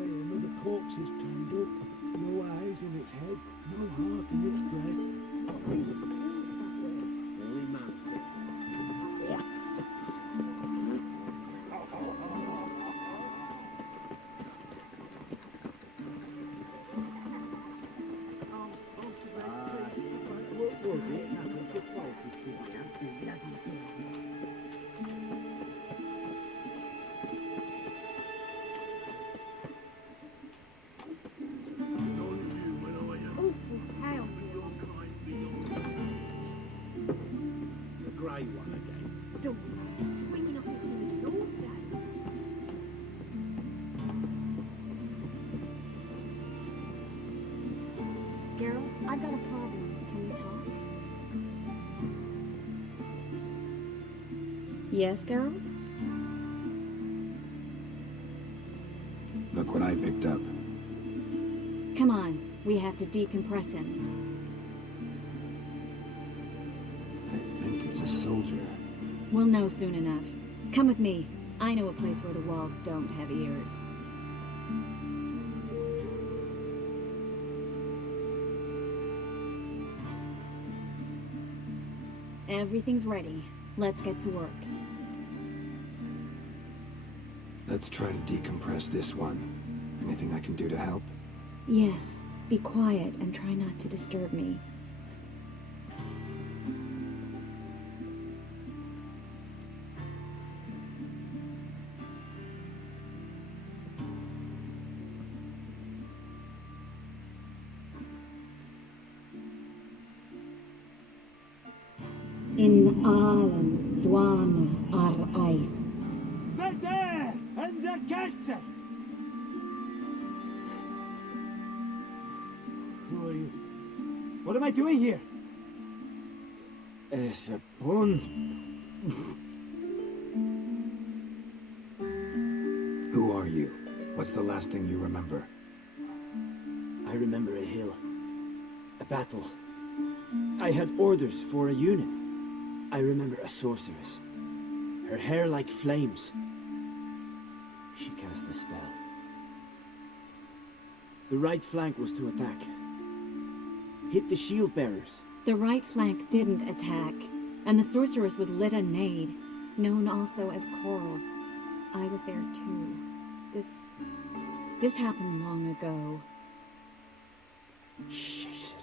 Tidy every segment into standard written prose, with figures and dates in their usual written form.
Another corpse is turned up. No eyes in its head, no heart in its breast. What race kills that way? Only man's got. What was it? Happened to faulty stick. What a bloody day. Awful hell. The grey one again. Don't be swinging off his hinges all day. Geralt, I've got a problem. Can we talk? Yes, Geralt? Look what I picked up. Come on, we have to decompress him. I think it's a soldier. We'll know soon enough. Come with me. I know a place where the walls don't have ears. Everything's ready. Let's get to work. Let's try to decompress this one. Anything I can do to help? Yes, be quiet and try not to disturb me. In Alan, Dwana, ar Eis. There! And the Kaiser! Who are you? What am I doing here? It's a bond. Who are you? What's the last thing you remember? I remember a hill. A battle. I had orders for a unit. I remember a sorceress. Her hair like flames. She cast a spell. The right flank was to attack. Hit the shield bearers. The right flank didn't attack, and the sorceress was Lita Nade, known also as Coral. I was there too. This happened long ago. Shit.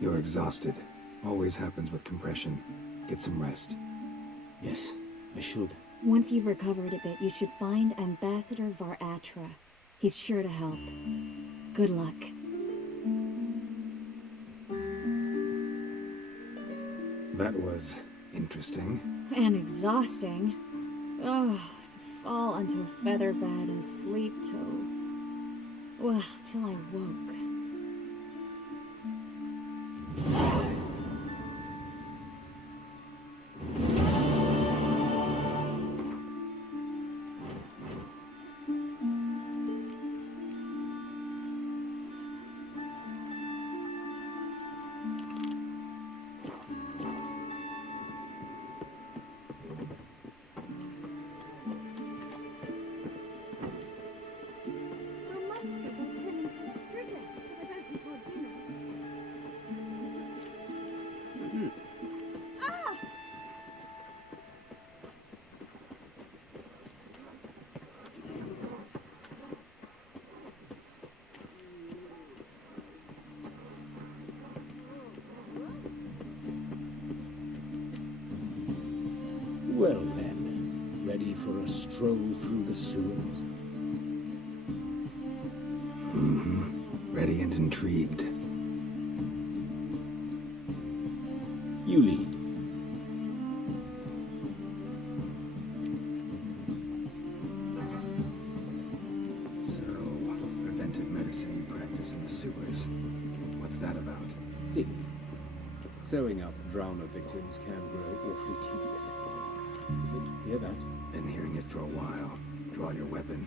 You're exhausted. Always happens with compression. Get some rest. Yes, I should. Once you've recovered a bit, you should find Ambassador Varatra. He's sure to help. Good luck. That was interesting. And exhausting. Oh, to fall onto a feather bed and sleep till I woke. Says I'll turn into a strigger if I don't eat my dinner. Ah! Well then, ready for a stroll through the sewers? Ready and intrigued. You lead. So, preventive medicine you practice in the sewers. What's that about? Think. Sewing up drowner victims can grow awfully tedious. Is it? Hear that? Been hearing it for a while. Draw your weapon.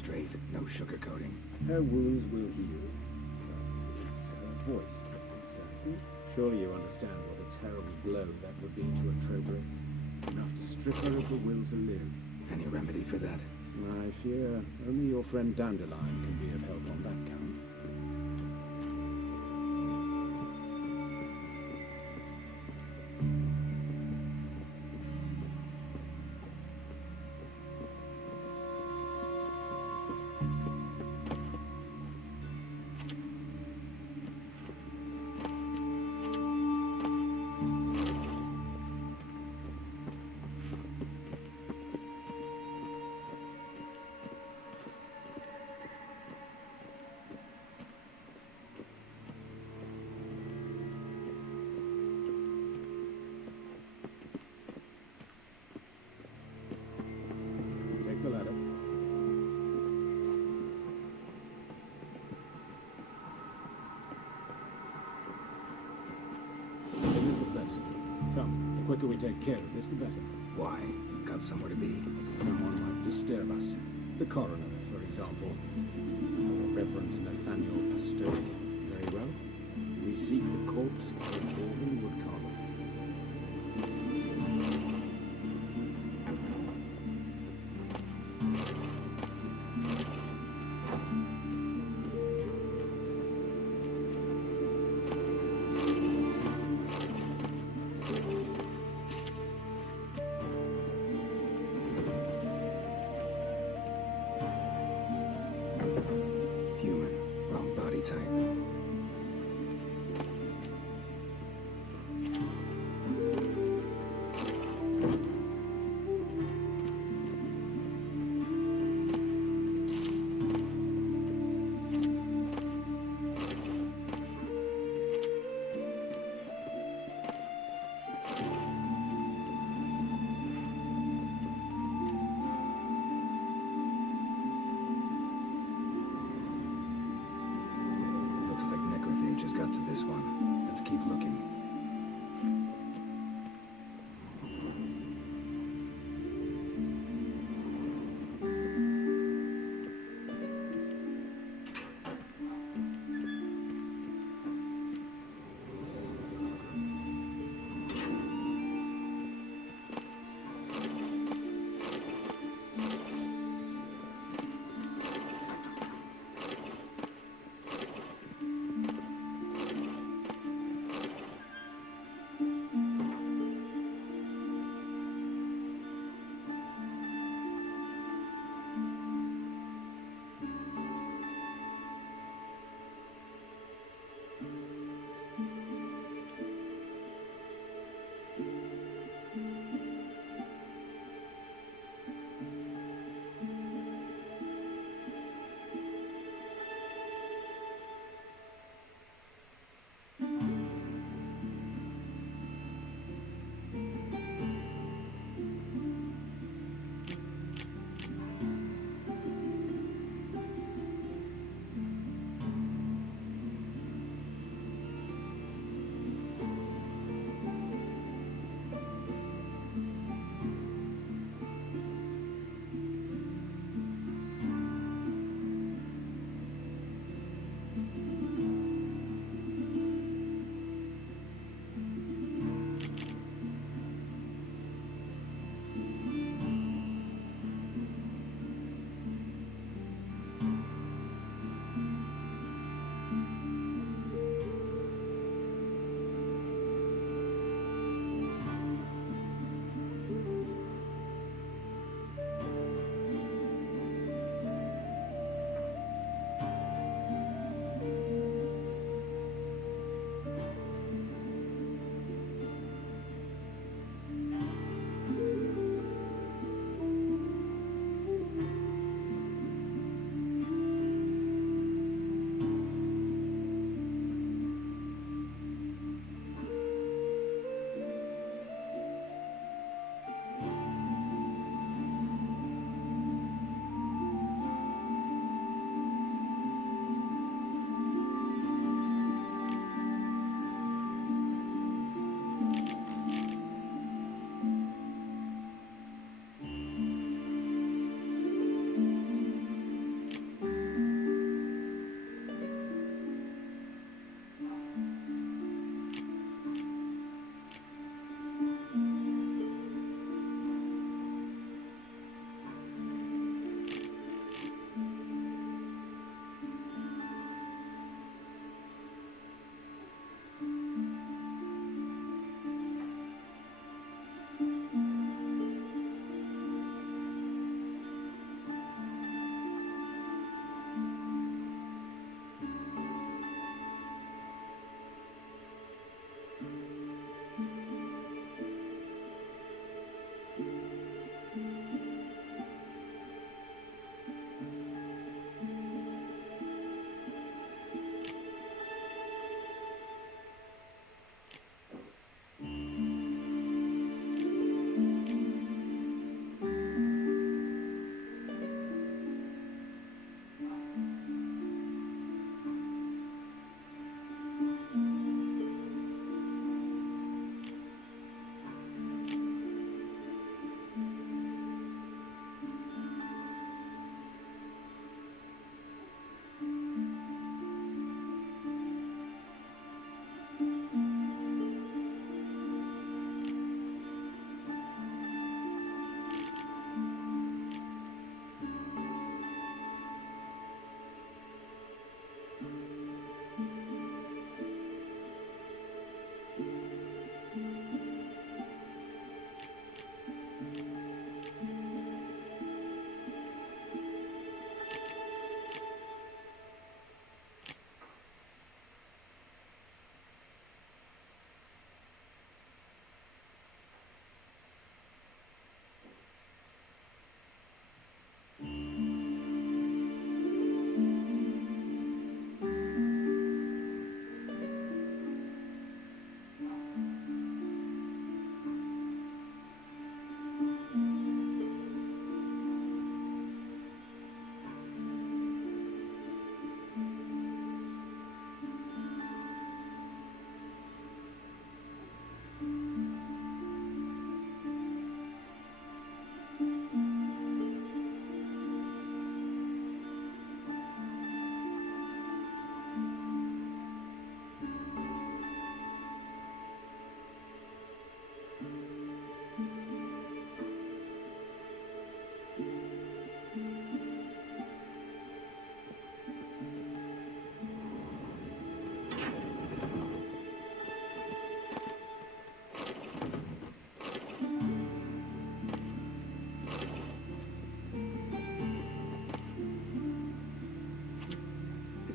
straight, no sugarcoating. Her wounds will heal, but it's her voice that concerns me. Surely you understand what a terrible blow that would be to a Trobrit. Enough to strip her of the will to live. Any remedy for that? I fear only your friend Dandelion can be of help on that count. Take the ladder. This is the place. Come, the quicker we take care of this, the better. Why? Got somewhere to be. Someone might disturb us. The coroner, for example. Or Reverend Nathaniel Astori. Very well. We seek the corpse of the Dwarven Woodcarver. Human. Wrong body type.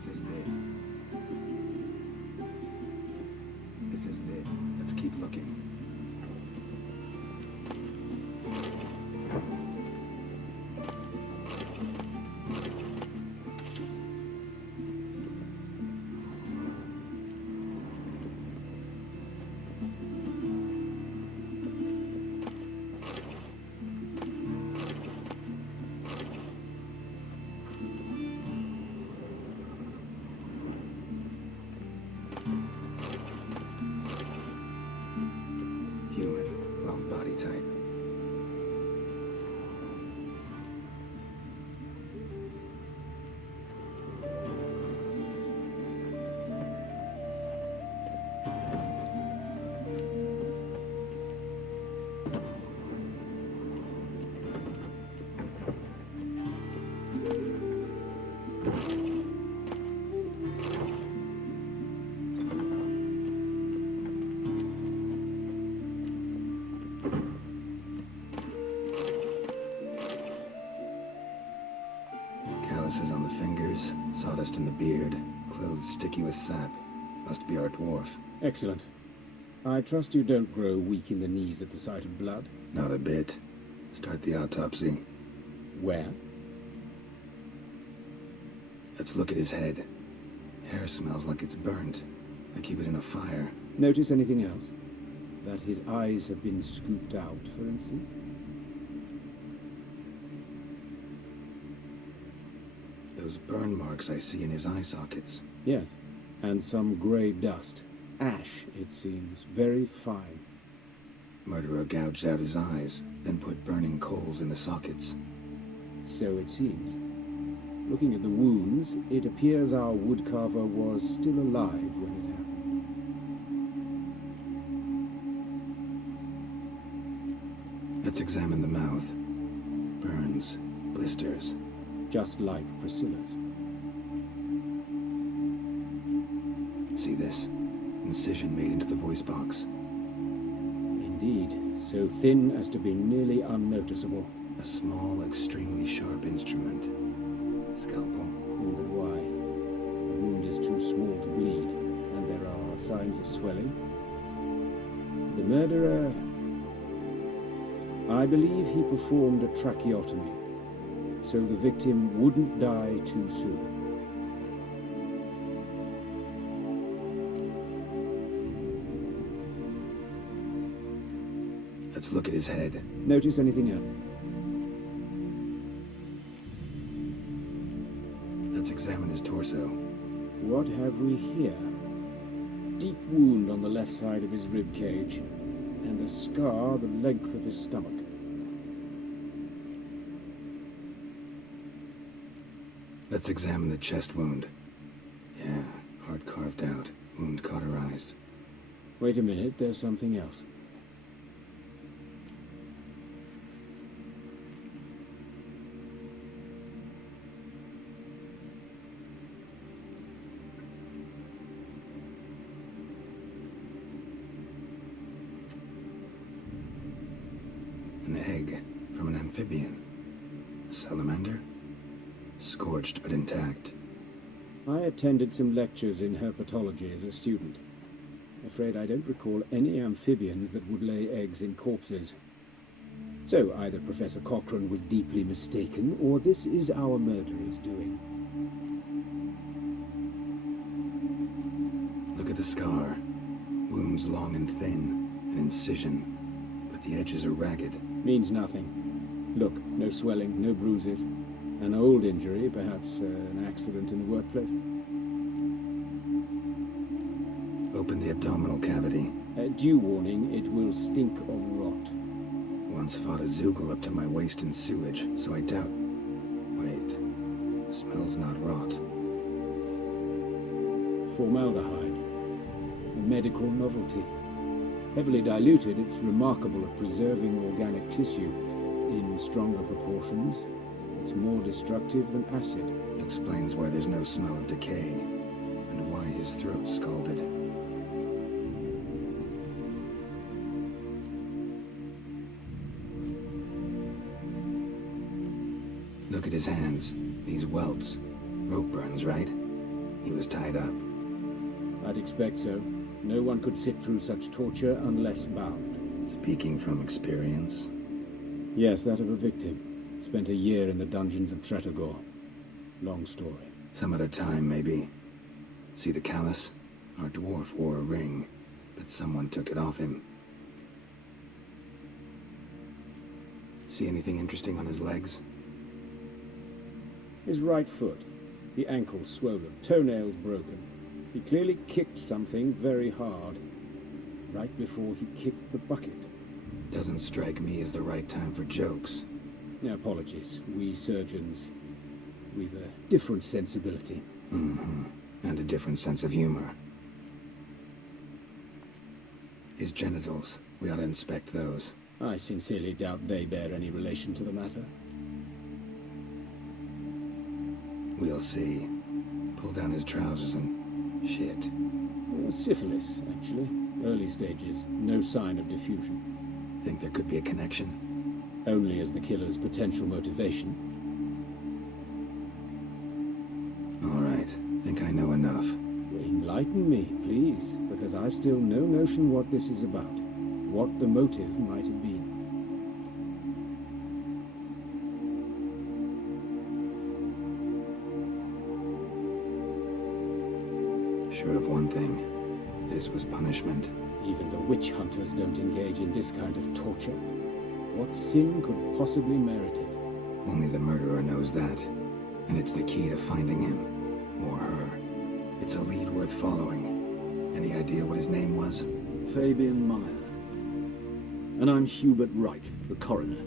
This isn't it. This isn't it. Let's keep looking. Human, wrong body type. Calluses on the fingers, sawdust in the beard, clothes sticky with sap. Must be our dwarf. Excellent. I trust you don't grow weak in the knees at the sight of blood. Not a bit. Start the autopsy. Where? Let's look at his head. Hair smells like it's burnt, like he was in a fire. Notice anything else? That his eyes have been scooped out, for instance? Those burn marks I see in his eye sockets. Yes. And some grey dust. Ash, it seems. Very fine. Murderer gouged out his eyes, then put burning coals in the sockets. So it seems. Looking at the wounds, it appears our woodcarver was still alive when it happened. Let's examine the mouth. Burns, blisters. Just like Priscilla's. See this? Incision made into the voice box. Indeed, so thin as to be nearly unnoticeable. A small, extremely sharp instrument. Scalpel. Oh, but why? The wound is too small to bleed, and there are signs of swelling. The murderer... I believe he performed a tracheotomy, so the victim wouldn't die too soon. Let's look at his head. Notice anything else? Let's examine his torso. What have we here? Deep wound on the left side of his rib cage, and a scar the length of his stomach. Let's examine the chest wound. Yeah, heart carved out, wound cauterized. Wait a minute, there's something else. An egg from an amphibian. A salamander? Scorched but intact. I attended some lectures in herpetology as a student. Afraid I don't recall any amphibians that would lay eggs in corpses. So either Professor Cochrane was deeply mistaken, or this is our murderer's doing. Look at the scar. Wounds long and thin. An incision. But the edges are ragged. Means nothing. Look, no swelling, no bruises. An old injury, perhaps an accident in the workplace. Open the abdominal cavity. Due warning, it will stink of rot. Once fought a Zoogle up to my waist in sewage, so I doubt... Wait. Smells not rot. Formaldehyde. A medical novelty. Heavily diluted, it's remarkable at preserving organic tissue. In stronger proportions, it's more destructive than acid. Explains why there's no smell of decay, and why his throat's scalded. Look at his hands. These welts. Rope burns, right? He was tied up. I'd expect so. No one could sit through such torture unless bound. Speaking from experience? Yes, that of a victim. Spent a year in the dungeons of Tretogor. Long story. Some other time, maybe. See the callus? Our dwarf wore a ring, but someone took it off him. See anything interesting on his legs? His right foot. The ankle swollen, toenails broken. He clearly kicked something very hard, right before he kicked the bucket. Doesn't strike me as the right time for jokes. Apologies. We surgeons, we've a different sensibility. And a different sense of humor. His genitals. We ought to inspect those. I sincerely doubt they bear any relation to the matter. We'll see. Pull down his trousers and... shit. Syphilis, actually. Early stages. No sign of diffusion. Think there could be a connection? Only as the killer's potential motivation. All right. Think I know enough. Enlighten me, please, because I've still no notion what this is about. What the motive might have been. Sure of one thing. This was punishment. Even the witch hunters don't engage in this kind of torture. What sin could possibly merit it? Only the murderer knows that. And it's the key to finding him. Or her. It's a lead worth following. Any idea what his name was? Fabian Meyer. And I'm Hubert Reich, the coroner.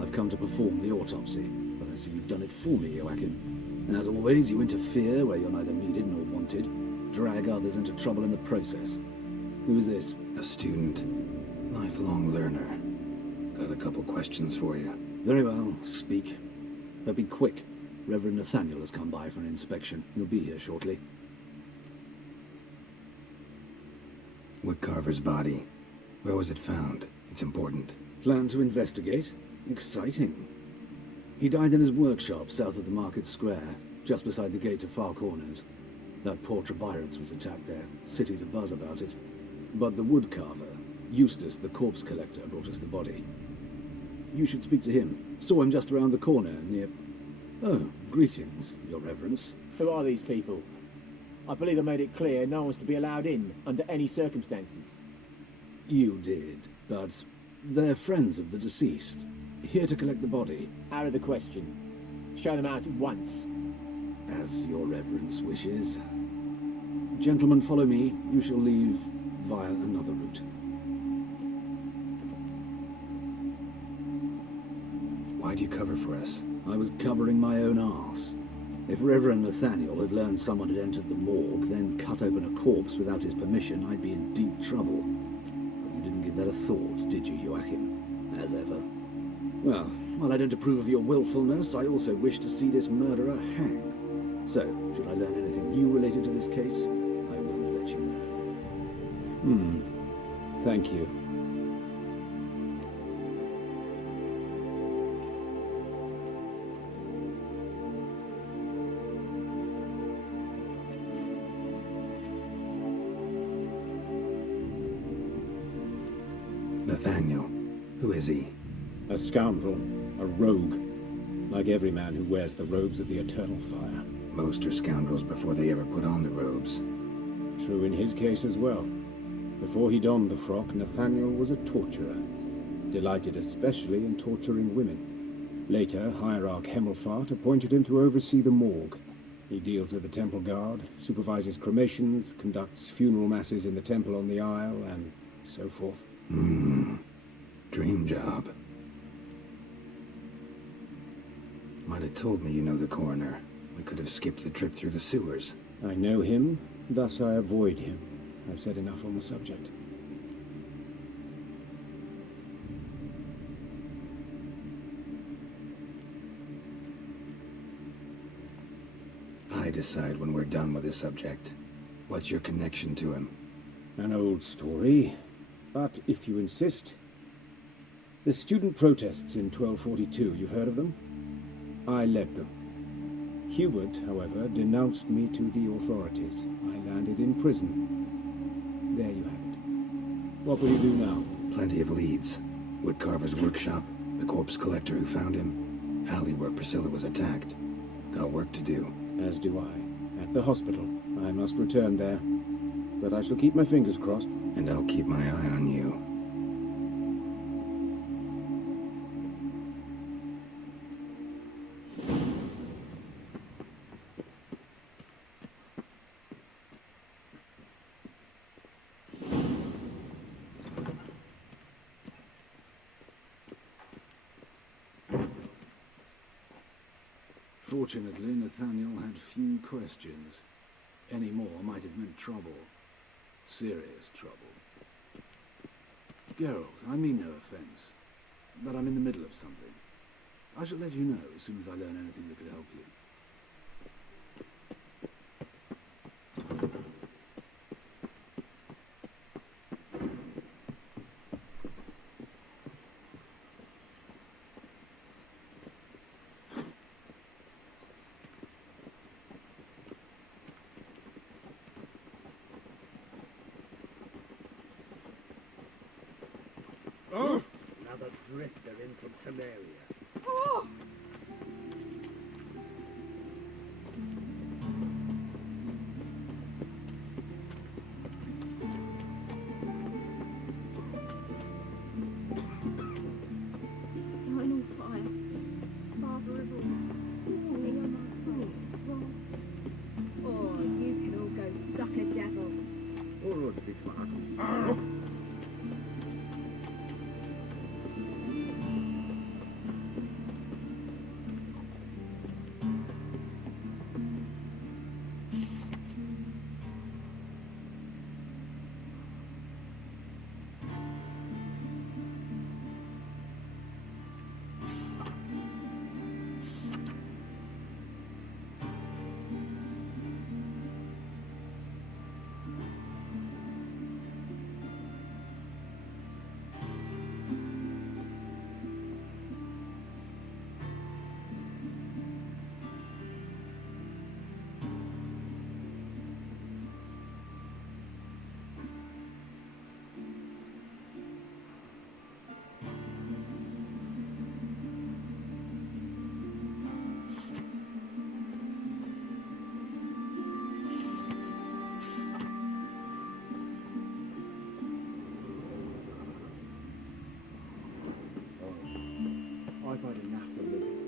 I've come to perform the autopsy, but I see you've done it for me, Joachim. And as always, you interfere where you're neither needed nor wanted. Drag others into trouble in the process. Who is this? A student. Lifelong learner. Got a couple questions for you. Very well, speak. But be quick. Reverend Nathaniel has come by for an inspection. He'll be here shortly. Woodcarver's body. Where was it found? It's important. Plan to investigate? Exciting. He died in his workshop south of the market square, just beside the gate to Far Corners. That poor Trebirance was attacked there. City's abuzz about it. But the woodcarver, Eustace the corpse collector, brought us the body. You should speak to him. Saw him just around the corner near... Oh, greetings, your reverence. Who are these people? I believe I made it clear no one's to be allowed in under any circumstances. You did, but they're friends of the deceased. Here to collect the body. Out of the question. Show them out at once. As your reverence wishes. Gentlemen, follow me. You shall leave via another route. Why'd you cover for us? I was covering my own arse. If Reverend Nathaniel had learned someone had entered the morgue, then cut open a corpse without his permission, I'd be in deep trouble. But you didn't give that a thought, did you, Joachim? As ever. Well, while I don't approve of your willfulness, I also wish to see this murderer hang. So, should I learn anything new related to this case, I will let you know. Thank you. Nathaniel. Who is he? A scoundrel. A rogue. Like every man who wears the robes of the Eternal Fire. Most are scoundrels before they ever put on the robes. True in his case as well. Before he donned the frock, Nathaniel was a torturer. Delighted especially in torturing women. Later, Hierarch Hemmelfart appointed him to oversee the morgue. He deals with the temple guard, supervises cremations, conducts funeral masses in the temple on the Isle, and so forth. Dream job. Might have told me you know the coroner. We could have skipped the trip through the sewers. I know him, thus I avoid him. I've said enough on the subject. I decide when we're done with the subject. What's your connection to him? An old story, but if you insist. The student protests in 1242, you've heard of them? I led them. Hubert, however, denounced me to the authorities. I landed in prison. There you have it. What will you do now? Plenty of leads. Woodcarver's workshop, the corpse collector who found him, alley where Priscilla was attacked. Got work to do. As do I. At the hospital. I must return there. But I shall keep my fingers crossed. And I'll keep my eye on you. Fortunately, Nathaniel had few questions. Any more might have meant trouble. Serious trouble. Geralt, I mean no offense, but I'm in the middle of something. I shall let you know as soon as I learn anything that could help you. Another drifter in from Temeria. Eternal fire, Father of all, hear my prayer. Oh, you can all go suck a devil. I've had enough of living.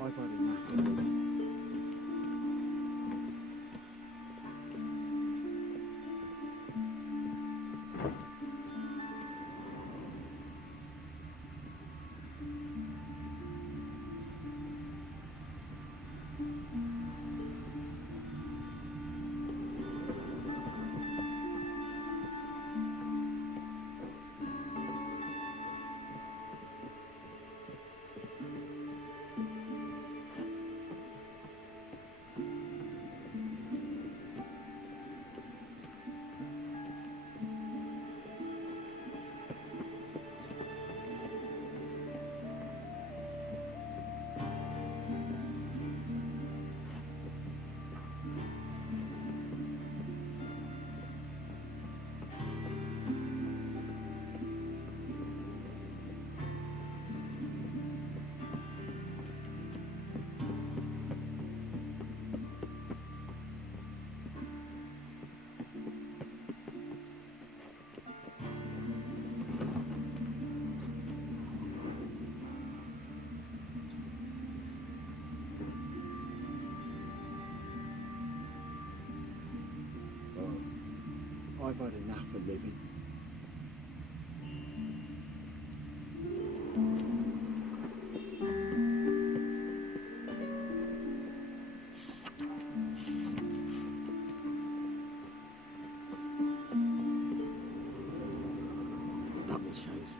I've had enough of living. I've had enough of living. Double shows.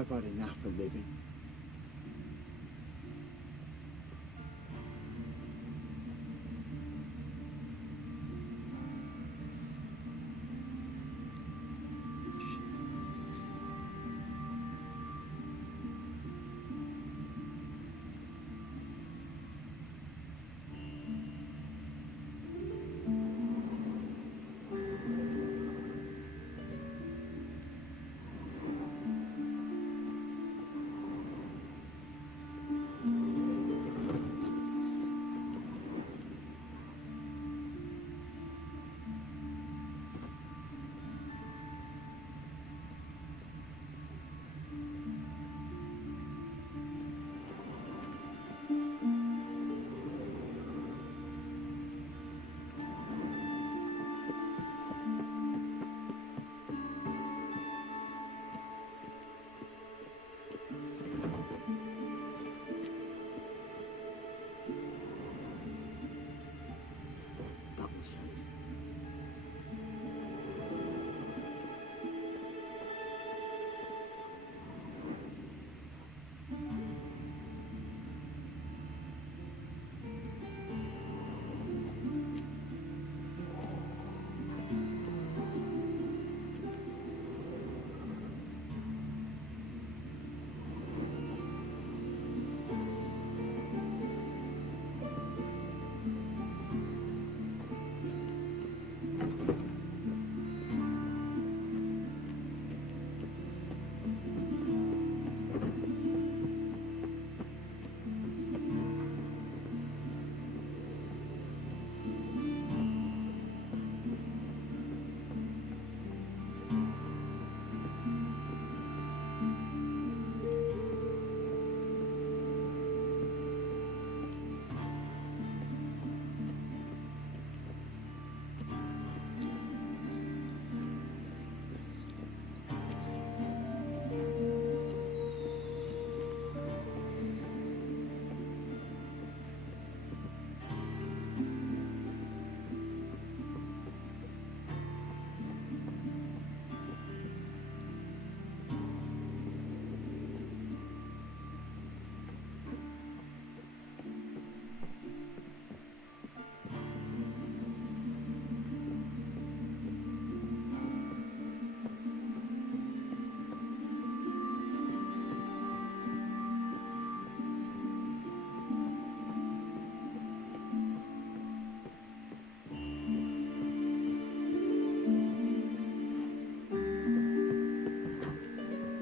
I've had enough of living. Double shows.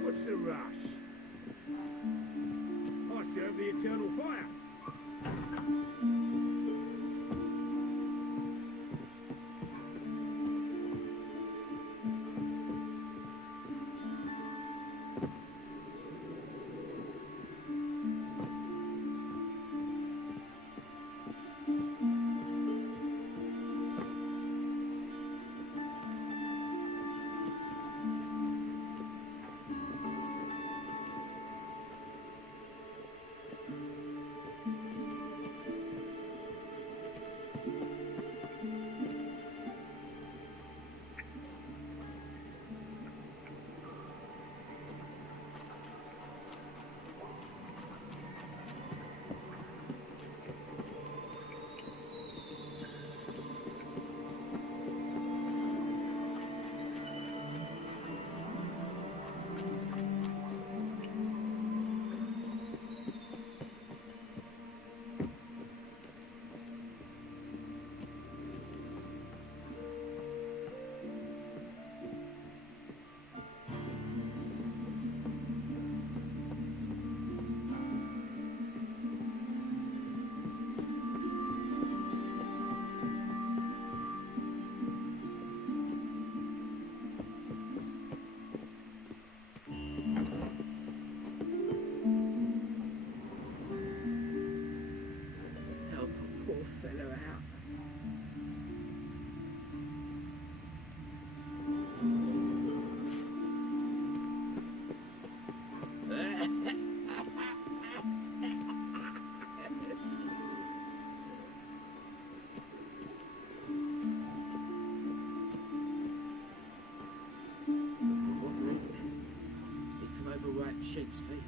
What's the rush? I serve the eternal fire. Sheep's feet.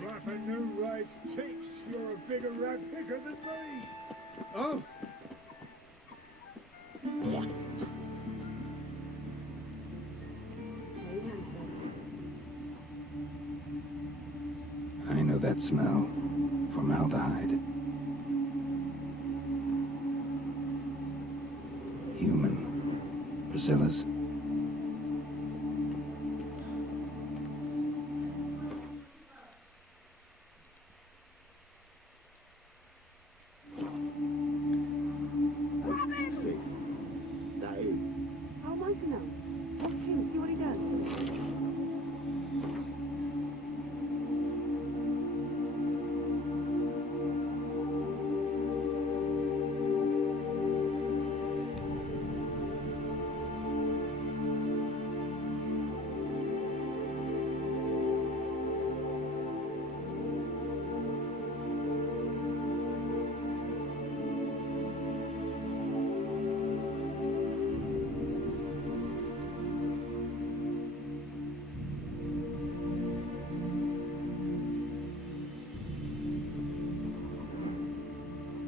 Flapping new rights teach you're a bigger rat picker than me. Oh! Hey, handsome. I know that smell. Formaldehyde. Human. Priscilla's. Sis, that him? How am I to know? Watch him, see what he does.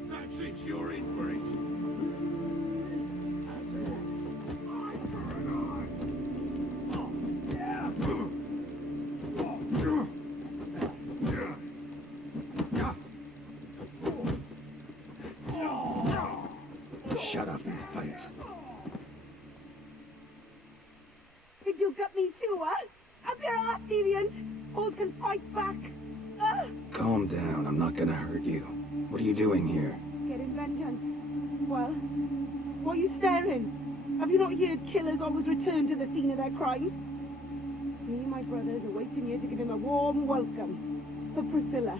That's it, you're in for it. That's it. Eye for an eye. Oh, yeah. Shut up and fight. Think you'll get me too, huh? Up your ass, deviant! Hoes can fight back! Calm down, I'm not gonna hurt you. What are you doing here? Getting vengeance. Well, why are you staring? Have you not heard killers always return to the scene of their crime? Me and my brothers are waiting here to give him a warm welcome. For Priscilla.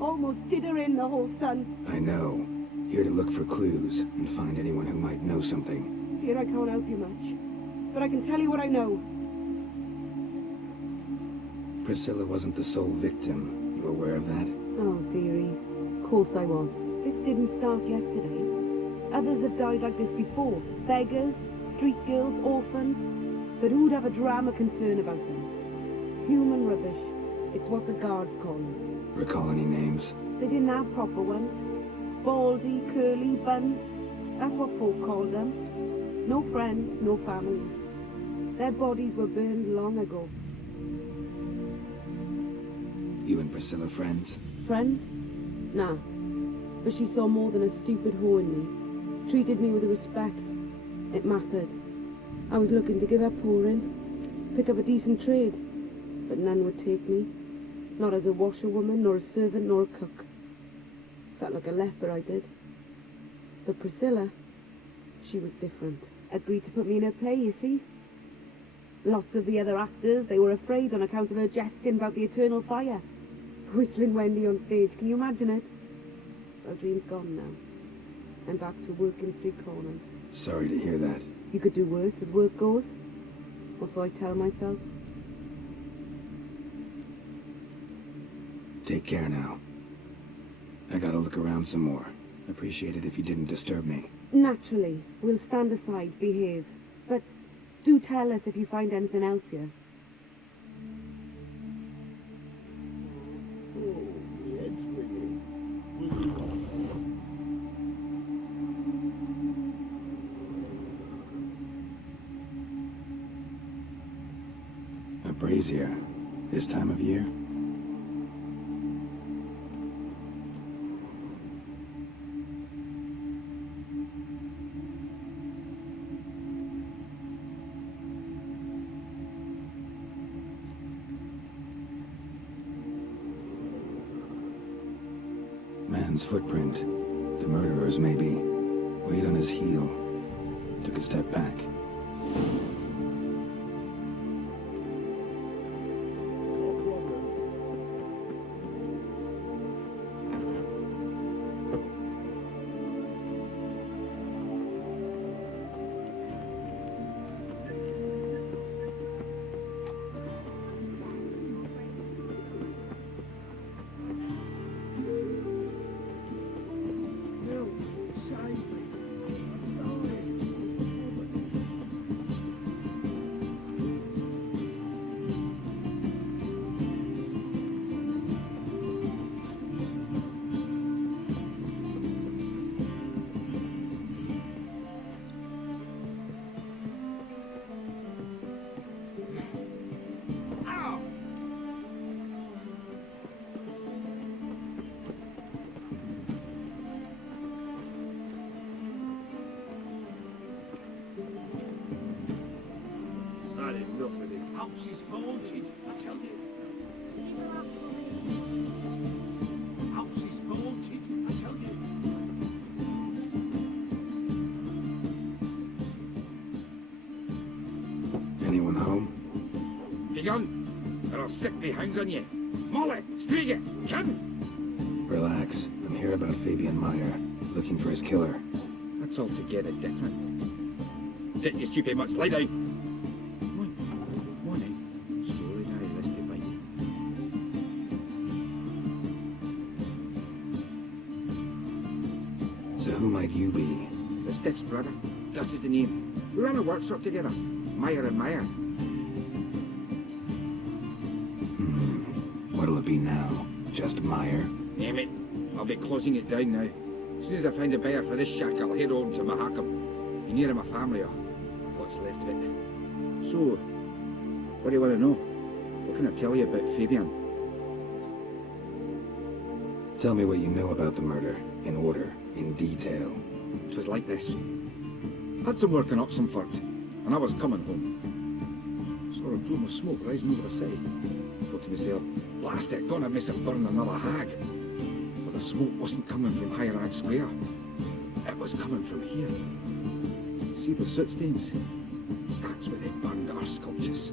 Almost did her in, the whole son. I know. Here to look for clues and find anyone who might know something. Fear I can't help you much. But I can tell you what I know. Priscilla wasn't the sole victim. You aware of that? Oh, dearie. Of course I was. This didn't start yesterday. Others have died like this before. Beggars, street girls, orphans. But who'd have a drama concern about them? Human rubbish. It's what the guards call us. Recall any names? They didn't have proper ones. Baldy, curly, buns. That's what folk called them. No friends, no families. Their bodies were burned long ago. You and Priscilla friends? Friends? Nah. But she saw more than a stupid whore in me. Treated me with respect. It mattered. I was looking to give her pouring. Pick up a decent trade. But none would take me. Not as a washerwoman, nor a servant, nor a cook. Felt like a leper, I did. But Priscilla, she was different. Agreed to put me in her play, you see. Lots of the other actors, they were afraid on account of her jesting about the eternal fire. Whistling Wendy on stage, can you imagine it? Well, dream's gone now. I'm back to working street corners. Sorry to hear that. You could do worse as work goes. Or so I tell myself. Take care now. I gotta look around some more. Appreciate it if you didn't disturb me. Naturally, we'll stand aside, behave. But do tell us if you find anything else here. Oh, my head's ringing. Will you... A brazier. This time of year? Man's footprint. The murderer's, maybe. Weight on his heel. Took a step back. No problem. House is haunted, I tell you. House is haunted, I tell you. Anyone home? Be gone, or I'll set me hounds on you. Molly, Striga, come! Relax. I'm here about Fabian Meyer, looking for his killer. That's altogether different. Sit, you stupid mutts, lie down. Come on, come on in. Slowly now, this to bite. So who might you be? The Stiff's brother. Gus is the name. We ran a workshop together. Meyer and Meyer. What'll it be now? Just Meyer? Name it. I'll be closing it down now. As soon as I find a buyer for this shack, I'll head on to Mahakam. Be near my family, or what's left of it. So, what do you want to know? What can I tell you about Fabian? Tell me what you know about the murder, in order, in detail. It was like this. Had some work in Oxenford, and I was coming home. Saw a plume of smoke rising over the city. Thought to myself, blast it, gonna miss and burn another hag. But the smoke wasn't coming from High Rag Square. It was coming from here. See the soot stains? That's where they burned our sculptures.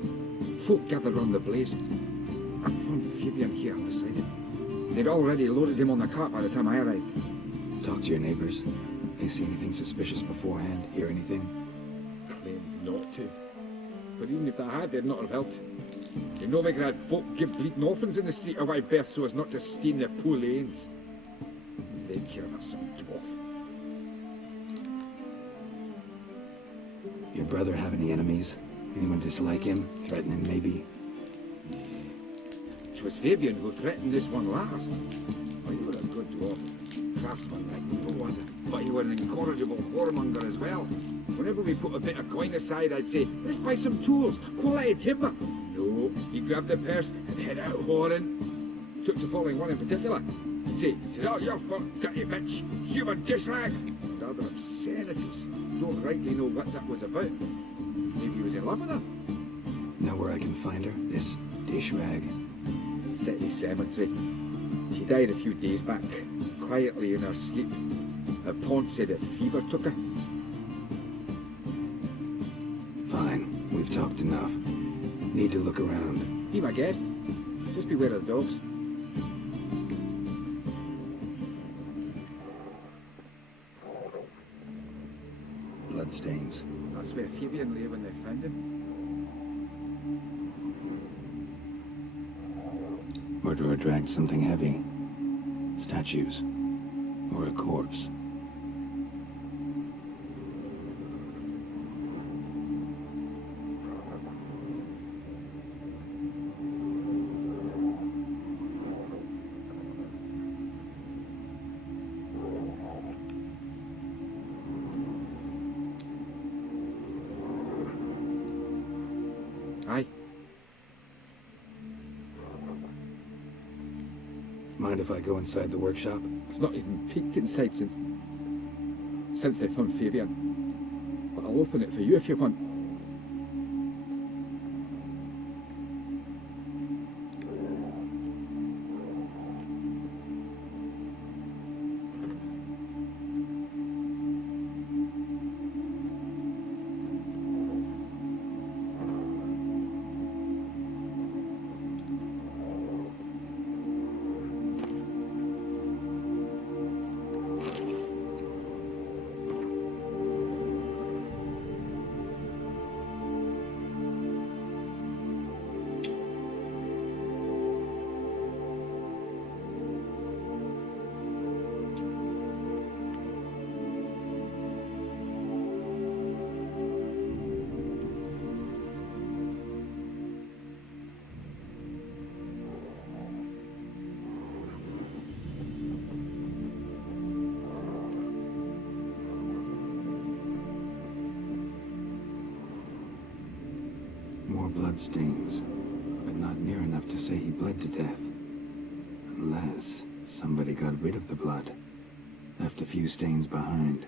Folk gathered round the blaze. I found Fabian here beside him. They'd already loaded him on the cart by the time I arrived. Talk to your neighbors. They see anything suspicious beforehand? Hear anything? Claimed not to. But even if they had, they'd not have helped. The Novigrad folk give bleeding orphans in the street a wide berth so as not to stain their poor lanes. They'd care about some dwarf. Your brother have any enemies? Anyone dislike him? Threaten him, maybe? It was Fabian who threatened this one last. Oh, you were a good dwarf. Craftsman like no other. But you were an incorrigible whoremonger as well. Whenever we put a bit of coin aside, I'd say, let's buy some tools, quality timber. No, he grabbed the purse and head out whoring. Took to following one in particular. He'd say, "'Tis all your fault, dirty bitch, human dish rag." And other obscenities. Don't rightly know what that was about. Maybe he was in love with her. Know where I can find her? This dish rag? City cemetery. She died a few days back, quietly in her sleep. Her pawn said a fever took her. Fine, we've talked enough. Need to look around. Be my guest. Just beware of the dogs. Bloodstains. That's where Fabian lay when they found him. Murderer dragged something heavy. Statues. Or a corpse. Aye. Mind if I go inside the workshop? I've not even peeked inside since they found Fabian. But I'll open it for you if you want. More bloodstains, but not near enough to say he bled to death. Unless somebody got rid of the blood, left a few stains behind.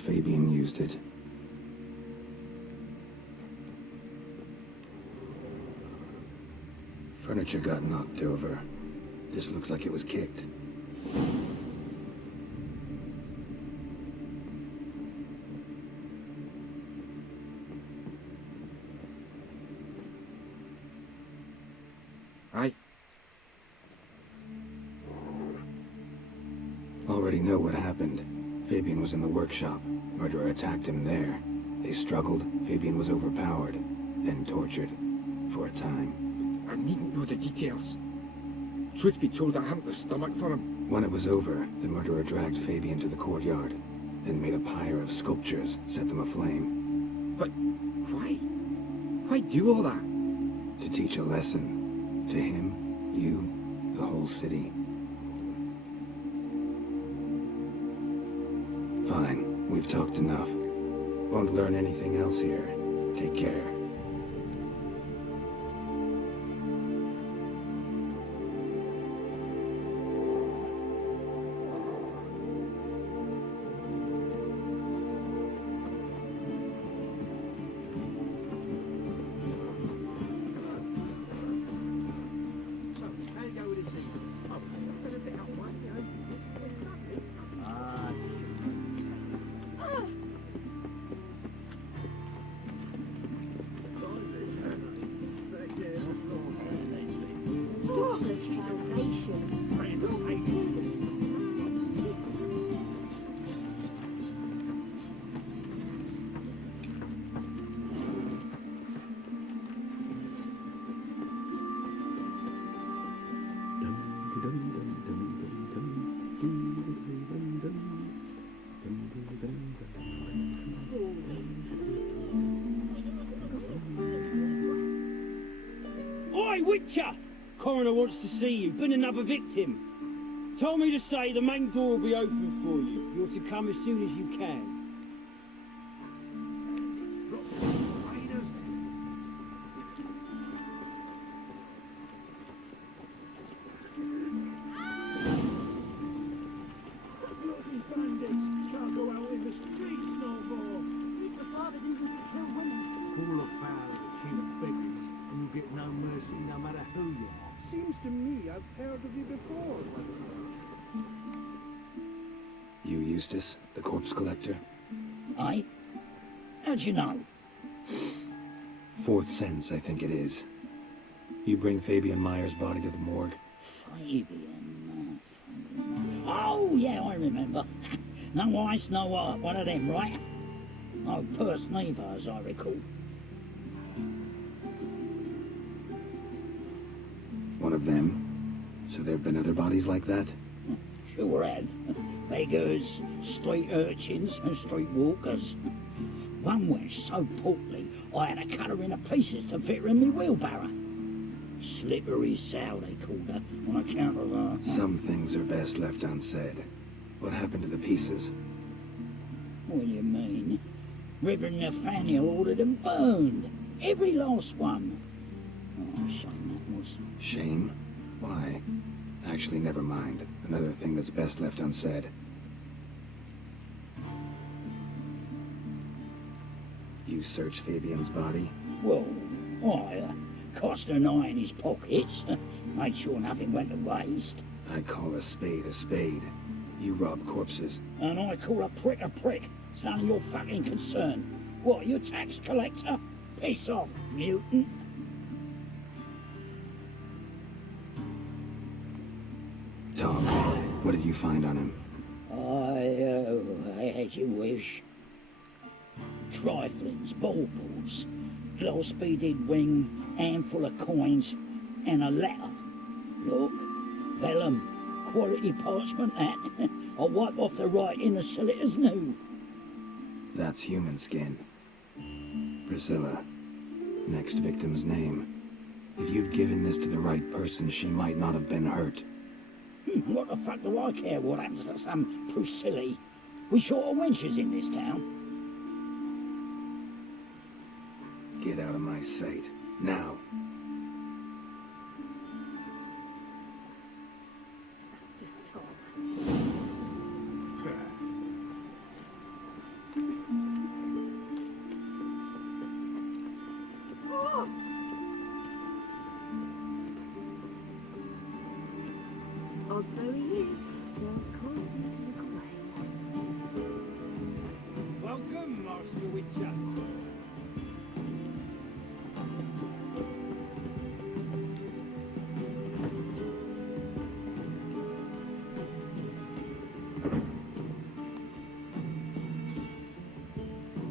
Fabian used it. Furniture got knocked over. This looks like it was kicked. Aye. Already know what happened. Fabian was in the workshop. Murderer attacked him there. They struggled. Fabian was overpowered, then tortured. For a time. I needn't know the details. Truth be told, I haven't the stomach for him. When it was over, the murderer dragged Fabian to the courtyard, then made a pyre of sculptures, set them aflame. But why? Why do all that? To teach a lesson. To him, you, the whole city. Fine, we've talked enough. Won't learn anything else here. Take care. Oi, Witcher! Coroner wants to see you. Been another victim. Told me to say the main door will be open for you. You're to come as soon as you can. Bloody bandits can't go out in the streets no more. At least before they didn't used to kill women. Fall afoul of the king of beggars, and you get no mercy no matter who you are. Seems to me I've heard of you before. You, Eustace, the corpse collector? Aye? How'd you know? Fourth sense, I think it is. You bring Fabian Meyer's body to the morgue? Fabian. Oh, yeah, I remember. No eyes, no heart, one of them, right? No purse neither, as I recall. One of them? So there have been other bodies like that? Sure have. Beggars, street urchins, and street walkers. One went so portly, I had to cut her into pieces to fit her in me wheelbarrow. Slippery sow, they called her, on account of her. Some things are best left unsaid. What happened to the pieces? What do you mean? Reverend Nathaniel ordered them burned. Every last one. Oh, shame that was. Shame? Why? Actually, never mind. Another thing that's best left unsaid. You searched Fabian's body? Well, I cast an eye in his pockets. Made sure nothing went to waste. I call a spade a spade. You rob corpses. And I call a prick a prick. It's none of your fucking concern. What, you tax collector? Piss off, mutant. Talk. What did you find on him? As you wish. Triflings, baubles, glass-beaded ring, handful of coins, and a letter. Look, vellum, quality parchment that. I'll wipe off the writing as sell it as new. That's human skin. Priscilla. Next victim's name. If you'd given this to the right person, she might not have been hurt. What the fuck do I care what happens to some Priscilla? We short of wenches in this town. Get out of my sight. Now. Just talk. Odd though he is, girls can't seem to look away. Welcome, Master Witcher.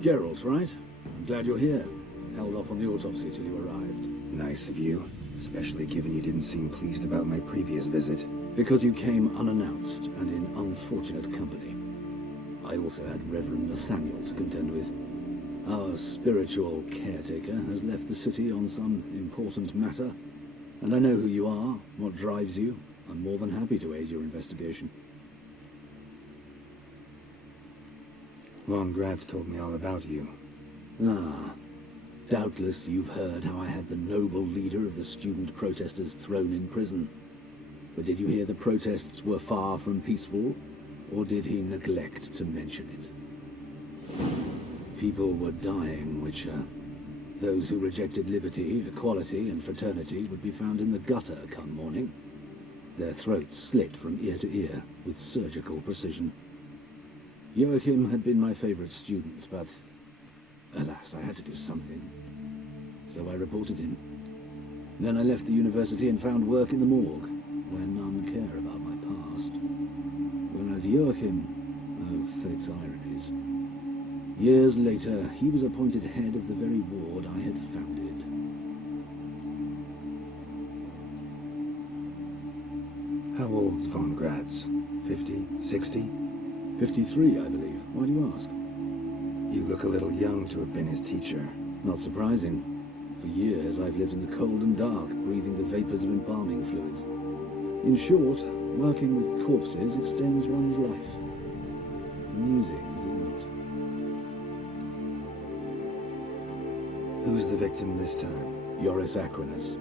Geralt, right? I'm glad you're here. Held off on the autopsy till you arrived. Nice of you, especially given you didn't seem pleased about my previous visit. Because you came unannounced and in unfortunate company. I also had Reverend Nathaniel to contend with. Our spiritual caretaker has left the city on some important matter, and I know who you are, what drives you. I'm more than happy to aid your investigation. Von Gratz told me all about you. Ah, doubtless you've heard how I had the noble leader of the student protesters thrown in prison. But did you hear the protests were far from peaceful, or did he neglect to mention it? People were dying, Witcher. Those who rejected liberty, equality, and fraternity would be found in the gutter come morning. Their throats slit from ear to ear with surgical precision. Joachim had been my favorite student, but alas, I had to do something. So I reported him. Then I left the university and found work in the morgue, where none care about my past. Whereas Joachim, oh, fate's ironies. Years later, he was appointed head of the very ward I had founded. How old's Von Gratz? 50? 60? 53, I believe. Why do you ask? You look a little young to have been his teacher. Not surprising. For years, I've lived in the cold and dark, breathing the vapors of embalming fluids. In short, working with corpses extends one's life. Amusing, is it not? Who's the victim this time? Joris Aquinas,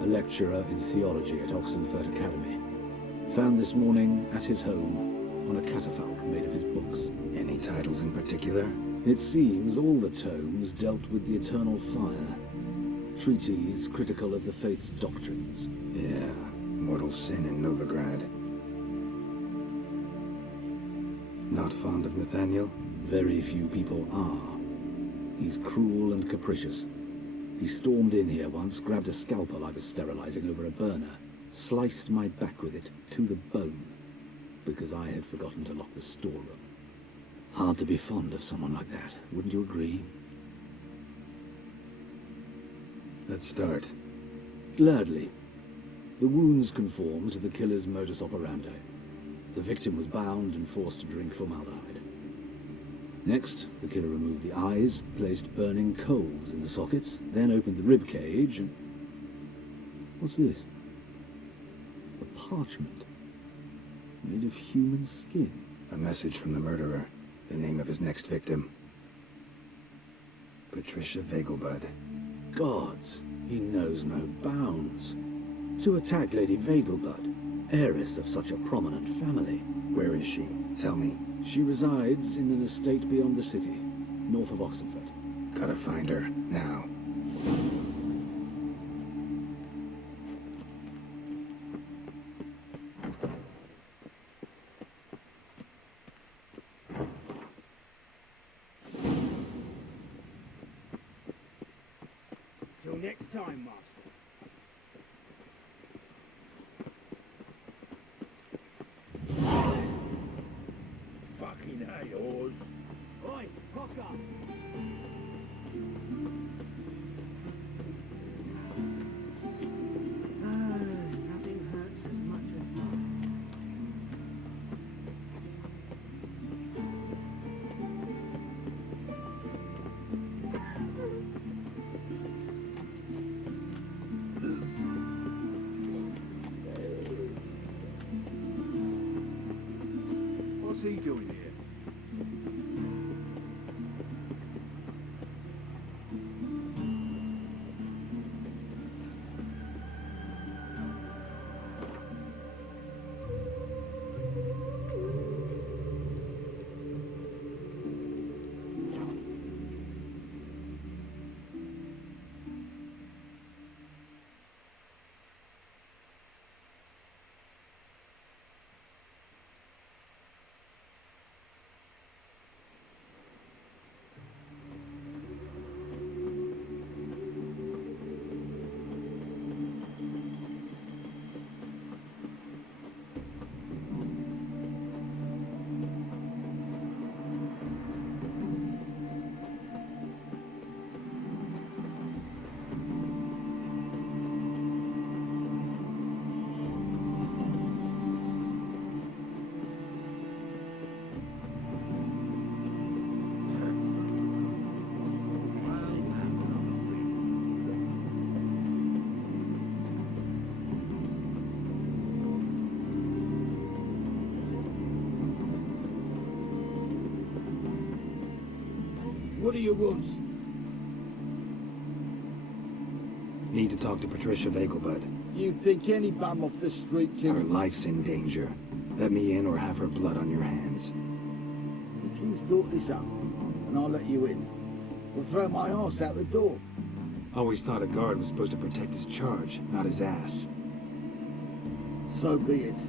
a lecturer in theology at Oxenfurt Academy. Found this morning at his home on a catafalque made of his books. Any titles in particular? It seems all the tomes dealt with the eternal fire. Treatises critical of the faith's doctrines. Yeah, mortal sin in Novigrad. Not fond of Nathaniel? Very few people are. He's cruel and capricious. He stormed in here once, grabbed a scalpel I was sterilizing over a burner, sliced my back with it to the bone, because I had forgotten to lock the storeroom. Hard to be fond of someone like that, wouldn't you agree? Let's start. Gladly. The wounds conform to the killer's modus operandi. The victim was bound and forced to drink formaldehyde. Next, the killer removed the eyes, placed burning coals in the sockets, then opened the rib cage and... What's this? A parchment. Made of human skin. A message from the murderer. The name of his next victim. Patricia Vegelbud. Gods, he knows no bounds. To attack Lady Vegelbud, heiress of such a prominent family. Where is she? Tell me. She resides in an estate beyond the city, north of Oxenfurt. Gotta find her, now. Till next time, Master. Fucking hey, Oz. Oi, cock up! Nothing hurts as much as life. What's he doing here? What do you want? Need to talk to Patricia Vegelbud. You think any bum off the street Her can... life's in danger. Let me in or have her blood on your hands. If you thought this up, and I'll let you in, we'll throw my ass out the door. Always thought a guard was supposed to protect his charge, not his ass. So be it.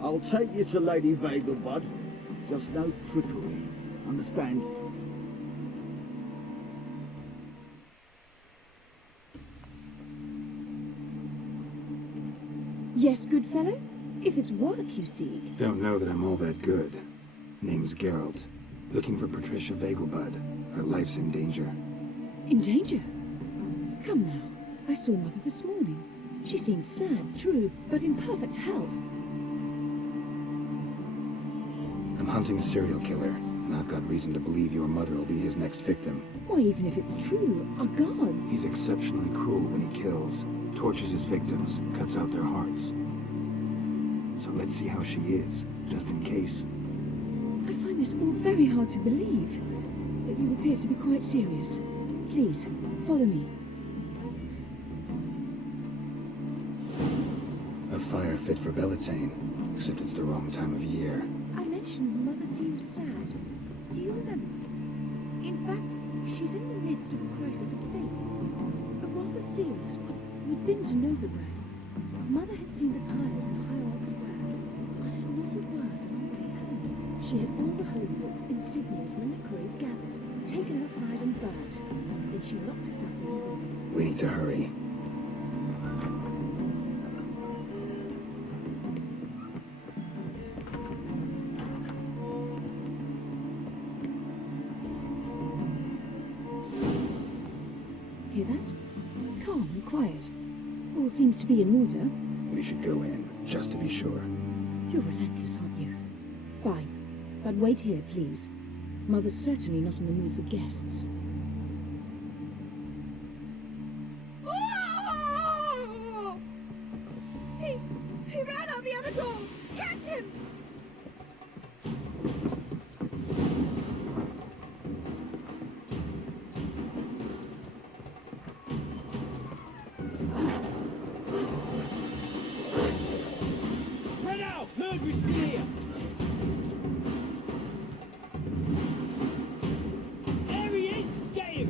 I'll take you to Lady Vegelbud. Just no trickery. Understand? Yes, good fellow? If it's work you seek. Don't know that I'm all that good. Name's Geralt. Looking for Patricia Vegelbud. Her life's in danger. In danger? Come now. I saw Mother this morning. She seemed sad, true, but in perfect health. I'm hunting a serial killer, and I've got reason to believe your mother will be his next victim. Why, even if it's true, our gods... He's exceptionally cruel when he kills, tortures his victims, cuts out their hearts. So let's see how she is, just in case. I find this all very hard to believe, but you appear to be quite serious. Please, follow me. A fire fit for Bellatane, except it's the wrong time of year. I mentioned Mother seemed sad. Do you remember? In fact, she's in the midst of a crisis of faith. A rather serious one. We'd been to Novigrad. Mother had seen the pyres in Hierarch Square, but had not a word on our way home. She had all the holy books, insignias, reliquaries gathered, taken outside and burnt. Then she locked herself in a room. We need to hurry. Hear that? Calm and quiet. All seems to be in order. We should go in, just to be sure. You're relentless, aren't you? Fine. But wait here, please. Mother's certainly not in the mood for guests. He ran out the other door! Catch him! Spread out! Murderer's still here! There he is! Get him!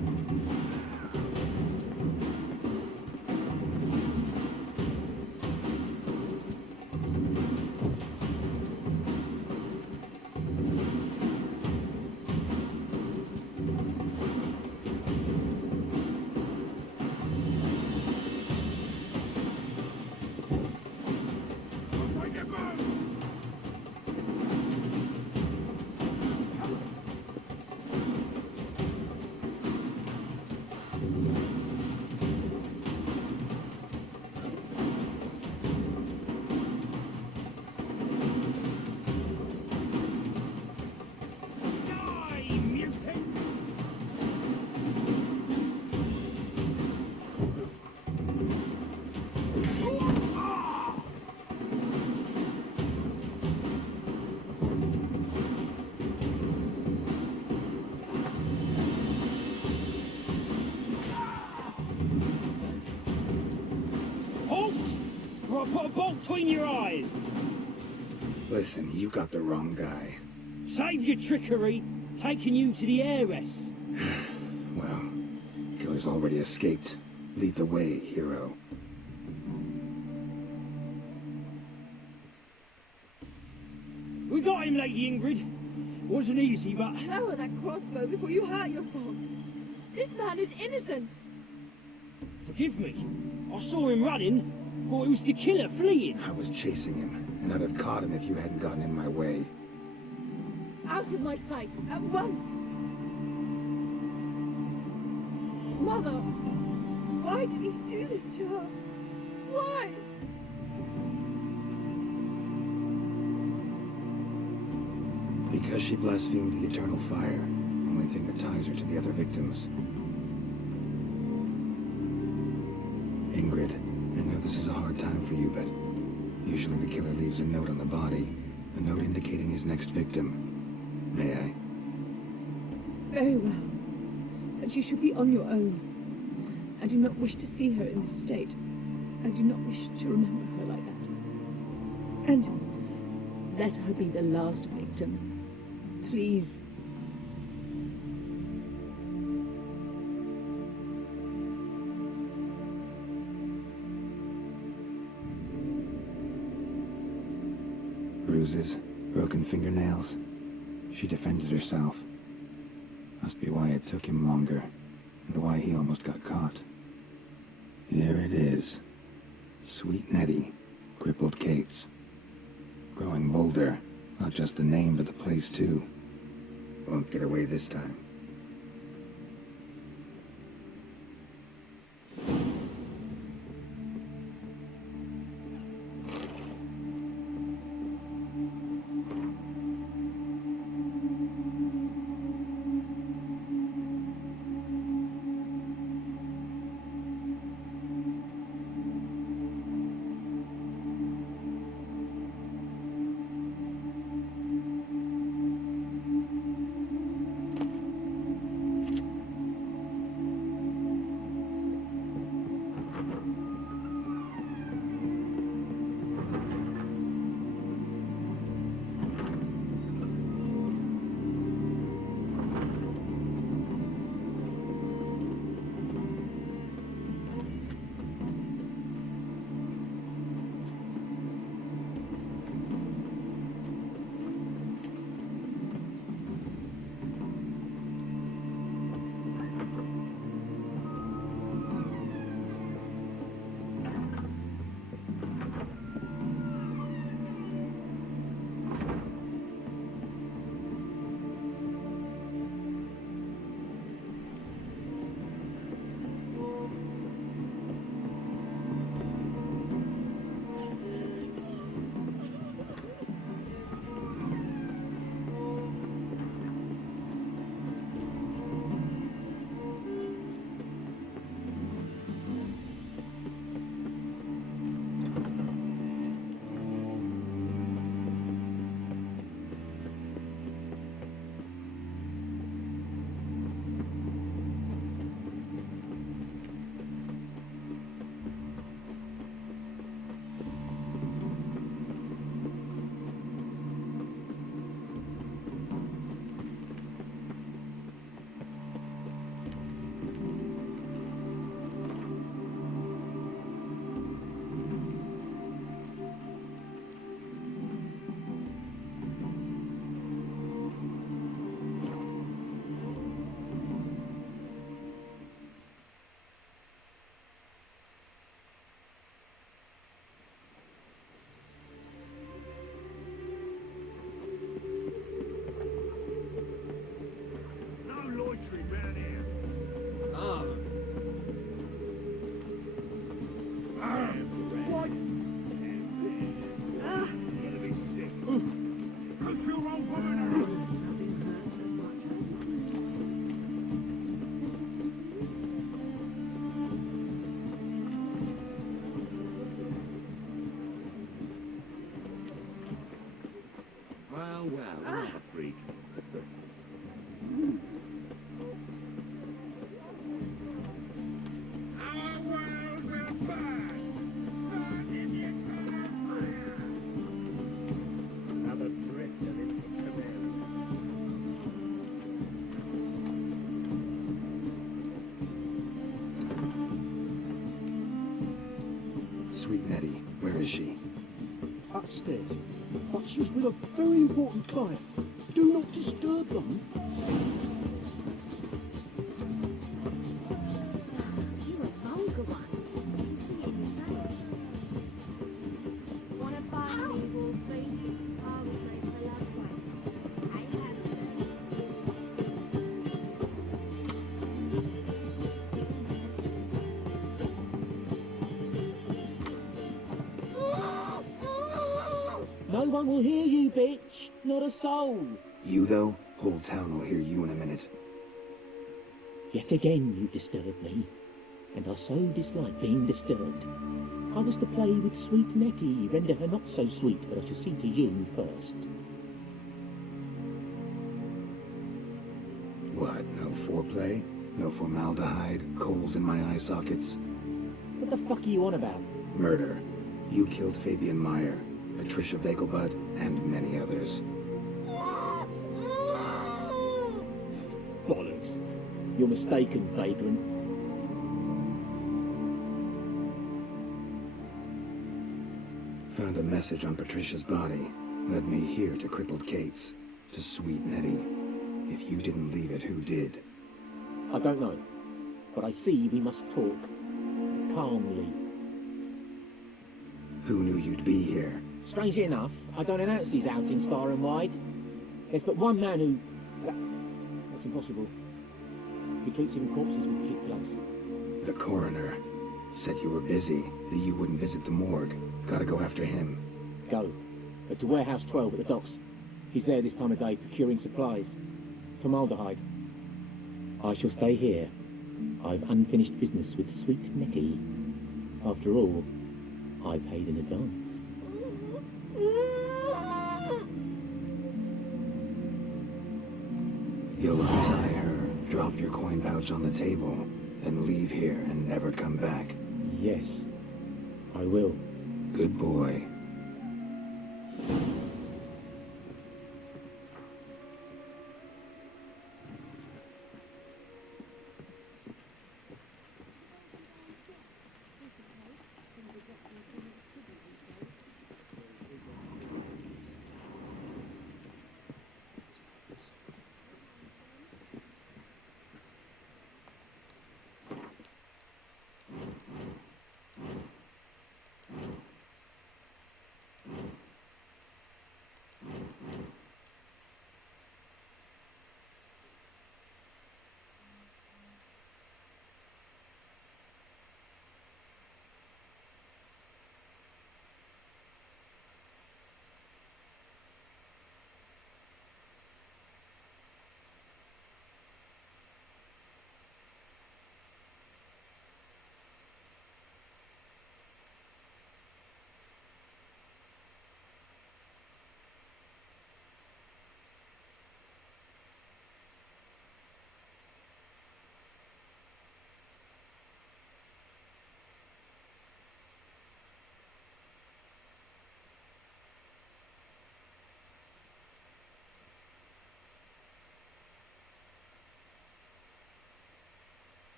Die, mutants! Halt! Or I'll put a bolt between your eyes! Listen, you got the wrong guy. Save your trickery, taking you to the heiress. Well, killer's already escaped. Lead the way, hero. We got him, Lady Ingrid. Wasn't easy, but... Lower that crossbow before you hurt yourself. This man is innocent. Forgive me. I saw him running. Thought it was the killer fleeing. I was chasing him, and I'd have caught him if you hadn't gotten in my way. Out of my sight, at once! Mother! Why did he do this to her? Why? Because she blasphemed the eternal fire, only thing that ties her to the other victims. Ingrid, I know this is a hard time for you, but usually the killer leaves a note on the body, a note indicating his next victim. May I? Very well. And you should be on your own. I do not wish to see her in this state. I do not wish to remember her like that. And let her be the last victim. Please. Bruises, broken fingernails. She defended herself. Must be why it took him longer, and why he almost got caught. Here it is. Sweet Nettie, crippled Kate's. Growing bolder, not just the name but the place too. Won't get away this time. Well, I'm not a freak. Our world will burn! Burn in the eternal fire! Another drifter into Tamil. Sweet Nettie, where is she? Upstairs. But she's with a very important client. Do not disturb them. You're a vulgar one. I can see it in your face. Wanna buy me, Wolfie? I was made for love ways. Hey, handsome. No one will hear you, bitch. Not a soul. You, though? Whole town will hear you in a minute. Yet again you disturb me, and I so dislike being disturbed. I was to play with sweet Nettie, render her not so sweet, but I shall see to you first. What, no foreplay? No formaldehyde, coals in my eye sockets. What the fuck are you on about? Murder. You killed Fabian Meyer, Patricia Vegelbud, and many others. Bollocks. You're mistaken, vagrant. Found a message on Patricia's body. Led me here to crippled Kate's. To sweet Nettie. If you didn't leave it, who did? I don't know. But I see we must talk. Calmly. Who knew you'd be here? Strangely enough, I don't announce these outings far and wide. There's but one man who... That's impossible. He treats even corpses with kid gloves. The coroner. Said you were busy, that you wouldn't visit the morgue. Gotta go after him. Go. But to Warehouse 12 at the docks. He's there this time of day, procuring supplies. Formaldehyde. I shall stay here. I've unfinished business with sweet Nettie. After all, I paid in advance. You'll untie her, drop your coin pouch on the table, then leave here and never come back. Yes, I will. Good boy.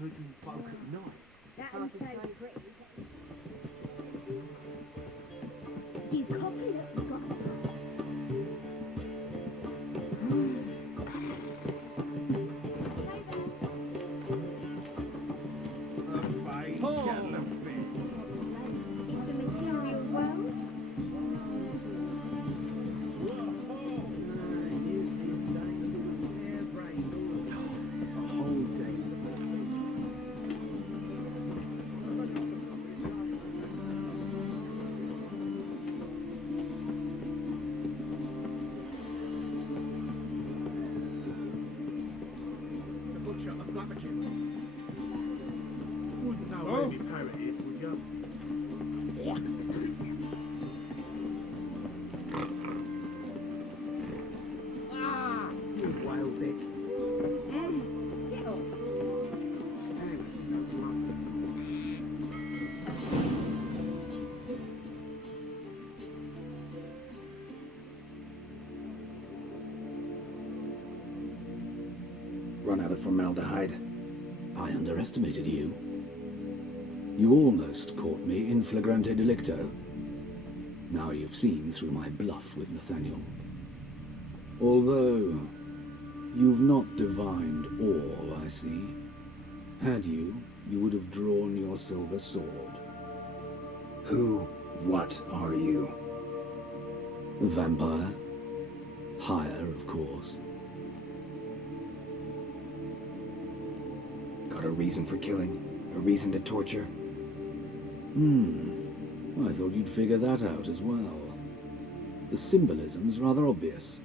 murdering folk at night. That so pretty. You copy, look, you got a It's a material world. A whole day wasted. The butcher of Blackmakin. Wouldn't know where me parrot is, would you? You whale dick. Get off. Stand to see those lumps anymore. Run out of formaldehyde. I underestimated you. You almost caught me in flagrante delicto. Now you've seen through my bluff with Nathaniel. Although, you've not divined all, I see. Had you, you would have drawn your silver sword. Who, what are you? A vampire. Higher, of course. Got a reason for killing? A reason to torture? I thought you'd figure that out as well. The symbolism's rather obvious.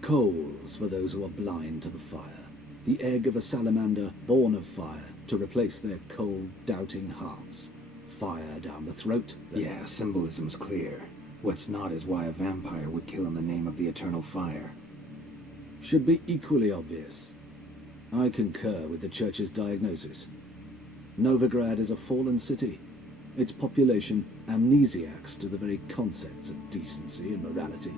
Coals for those who are blind to the fire. The egg of a salamander born of fire to replace their cold, doubting hearts. Fire down the throat. Yeah, symbolism's clear. What's not is why a vampire would kill in the name of the eternal fire. Should be equally obvious. I concur with the Church's diagnosis. Novigrad is a fallen city. Its population amnesiacs to the very concepts of decency and morality.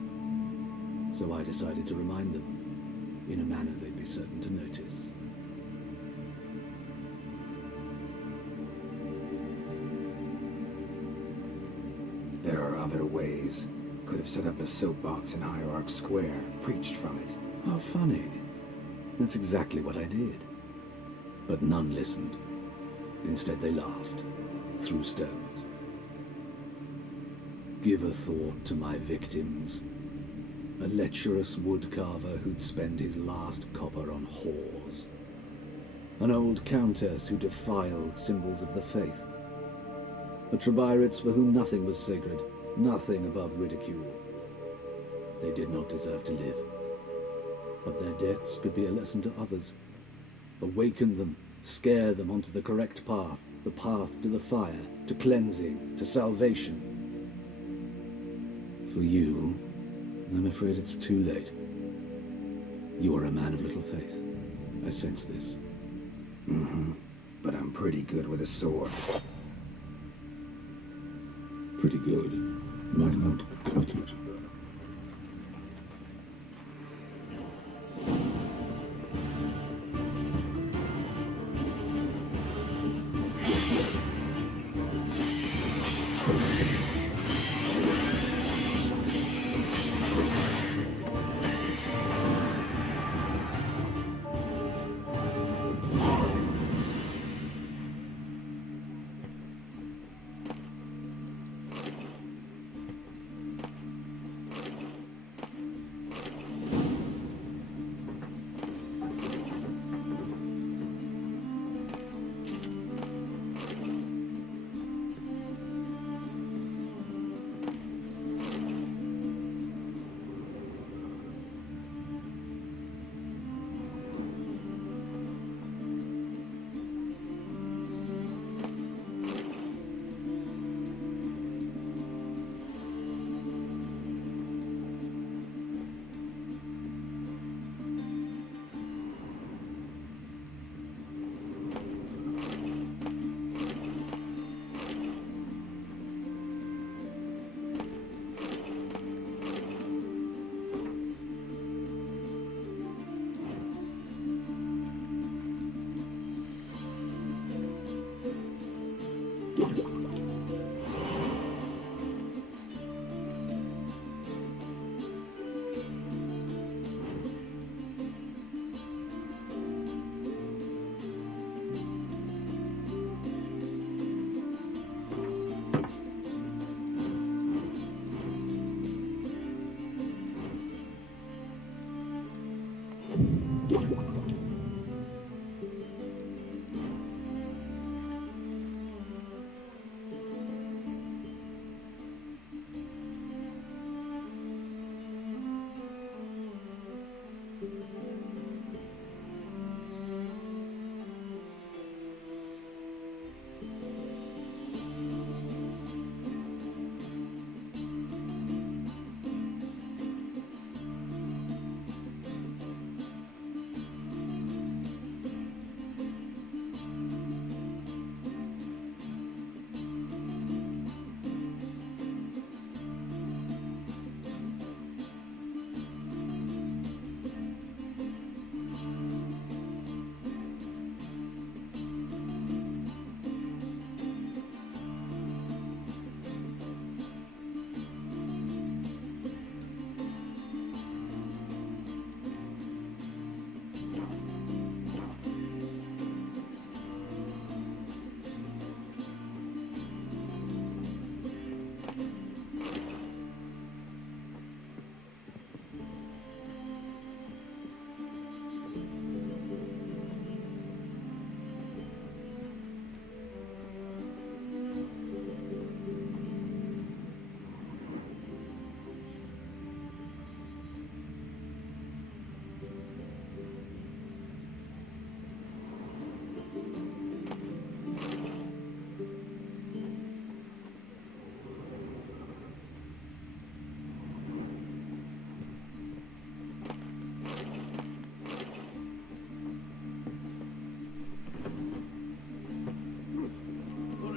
So I decided to remind them, in a manner they'd be certain to notice. There are other ways. Could have set up a soapbox in Hierarch Square, preached from it. How funny. That's exactly what I did. But none listened. Instead they laughed, threw stones. Give a thought to my victims. A lecherous woodcarver who'd spend his last copper on whores. An old countess who defiled symbols of the faith. The Trebirates for whom nothing was sacred, nothing above ridicule. They did not deserve to live. But their deaths could be a lesson to others. Awaken them, scare them onto the correct path, the path to the fire, to cleansing, to salvation. For you, I'm afraid it's too late. You are a man of little faith. I sense this. But I'm pretty good with a sword. Pretty good. Might not cut it.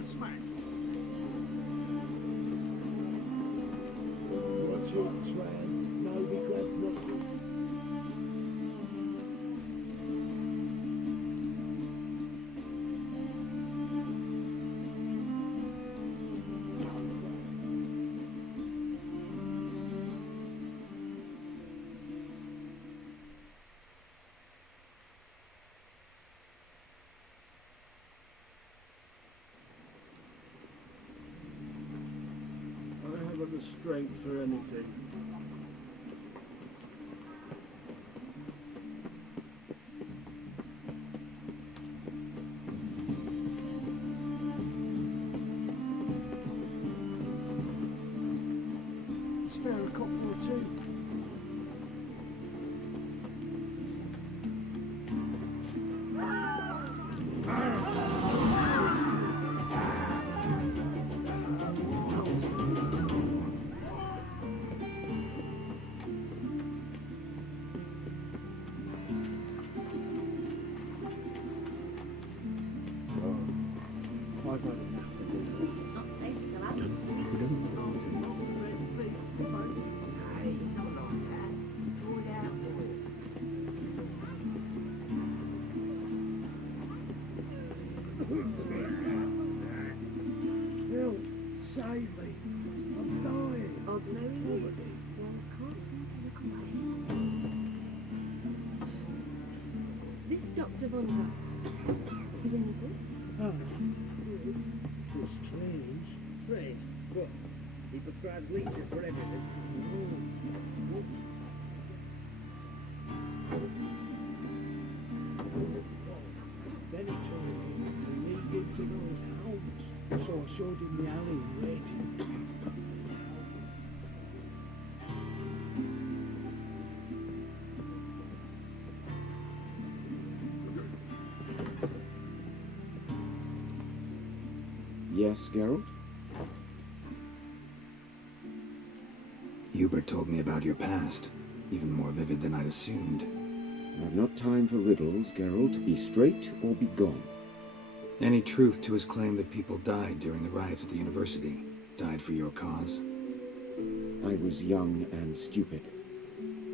smack. Watch it, Tran. No regrets, nothing. I haven't the strength for anything. Spare a copper or two. I've had enough. It's not safe to go out in the streets. Hey, not like that. Draw it out more. Help! Save me! I'm dying! Oh, there he is. Girls can't seem to look away. This Dr. Von Ratz, is any good? Oh. It's strange. Strange. What? He prescribes leeches for everything. Then he told me to lead him to those hounds. So I showed him the alley and waited. Yes, Geralt? Hubert told me about your past, even more vivid than I'd assumed. I've not time for riddles, Geralt. Be straight or be gone. Any truth to his claim that people died during the riots at the university? Died for your cause? I was young and stupid.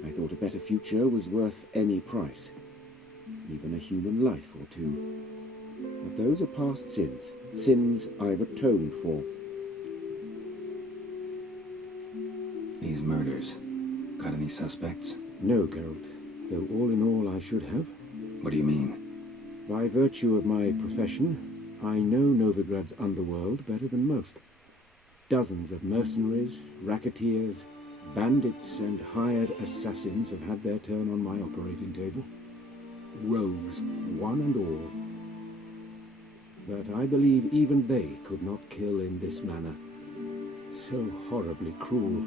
I thought a better future was worth any price. Even a human life or two. But those are past sins. Sins I've atoned for. These murders. Got any suspects? No, Geralt. Though all in all I should have. What do you mean? By virtue of my profession, I know Novigrad's underworld better than most. Dozens of mercenaries, racketeers, bandits, and hired assassins have had their turn on my operating table. Rogues, one and all. But I believe even they could not kill in this manner. So horribly cruel,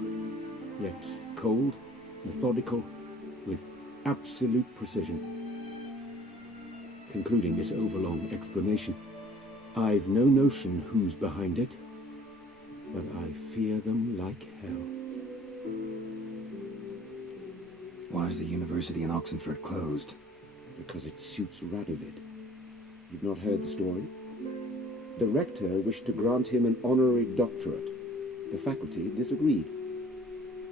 yet cold, methodical, with absolute precision. Concluding this overlong explanation, I've no notion who's behind it, but I fear them like hell. Why is the university in Oxenford closed? Because it suits Radovid. You've not heard the story? The rector wished to grant him an honorary doctorate. The faculty disagreed.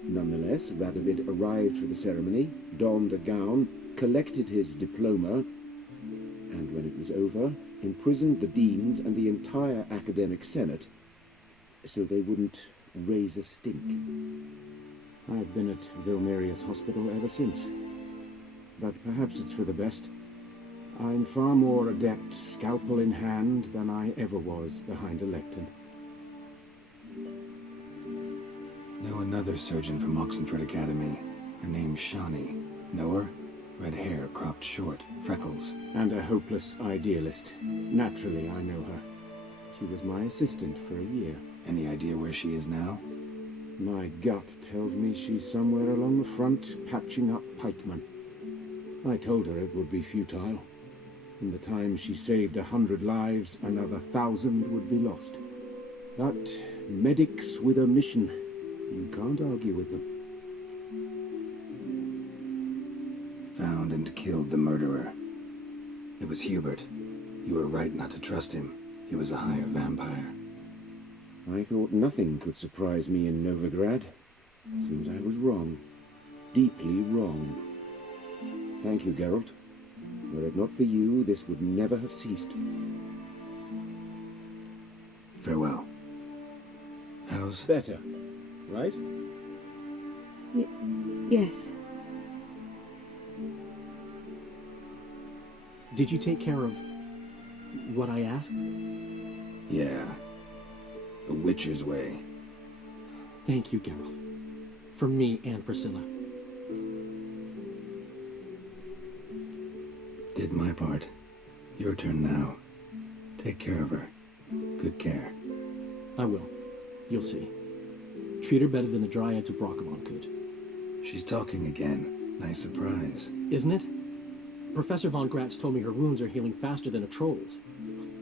Nonetheless, Radovid arrived for the ceremony, donned a gown, collected his diploma, and when it was over, imprisoned the deans and the entire academic senate so they wouldn't raise a stink. I've been at Vilmerius Hospital ever since. But perhaps it's for the best. I'm far more adept, scalpel in hand, than I ever was behind a lectern. Know another surgeon from Oxenford Academy. Her name's Shawnee. Know her? Red hair, cropped short, freckles. And a hopeless idealist. Naturally, I know her. She was my assistant for a year. Any idea where she is now? My gut tells me she's somewhere along the front, patching up pikemen. I told her it would be futile. In the time she saved 100 lives, another 1,000 would be lost. But medics with a mission, you can't argue with them. Found and killed the murderer. It was Hubert. You were right not to trust him. He was a higher vampire. I thought nothing could surprise me in Novigrad. Seems I was wrong. Deeply wrong. Thank you, Geralt. Were it not for you, this would never have ceased. Farewell. How's... Better, right? Yes. Did you take care of what I asked? Yeah. The Witcher's way. Thank you, Geralt. For me and Priscilla. Did my part. Your turn now. Take care of her. Good care. I will. You'll see. Treat her better than the Dryads of Brockamon could. She's talking again. Nice surprise. Isn't it? Professor von Gratz told me her wounds are healing faster than a troll's.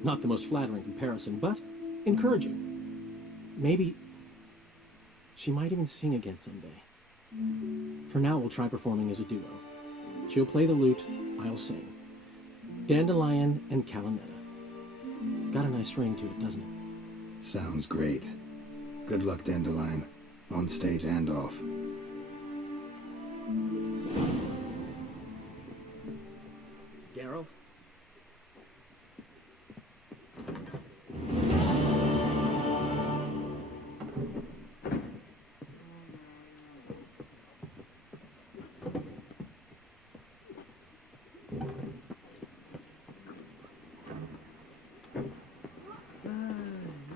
Not the most flattering comparison, but encouraging. Maybe she might even sing again someday. For now, we'll try performing as a duo. She'll play the lute, I'll sing. Dandelion and Calametta. Got a nice ring to it, doesn't it? Sounds great. Good luck, Dandelion. On stage and off. Geralt?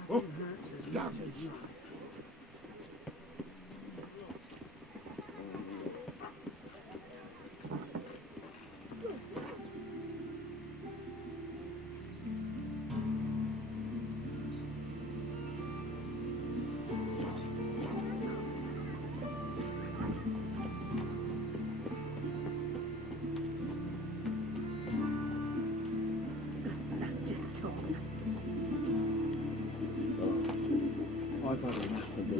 Oh, damn. That's just talk. I've had enough of it.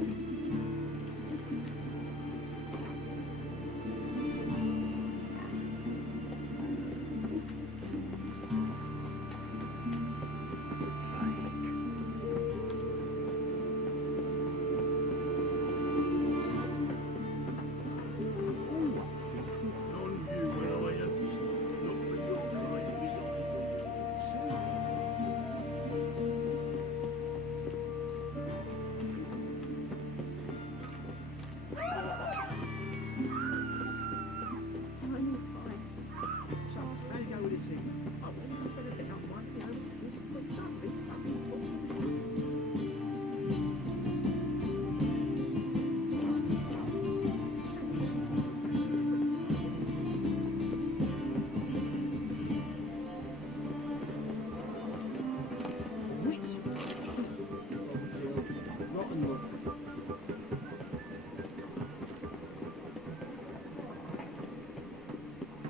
On you, Williams. Look for your kind to be on. Rotten luck.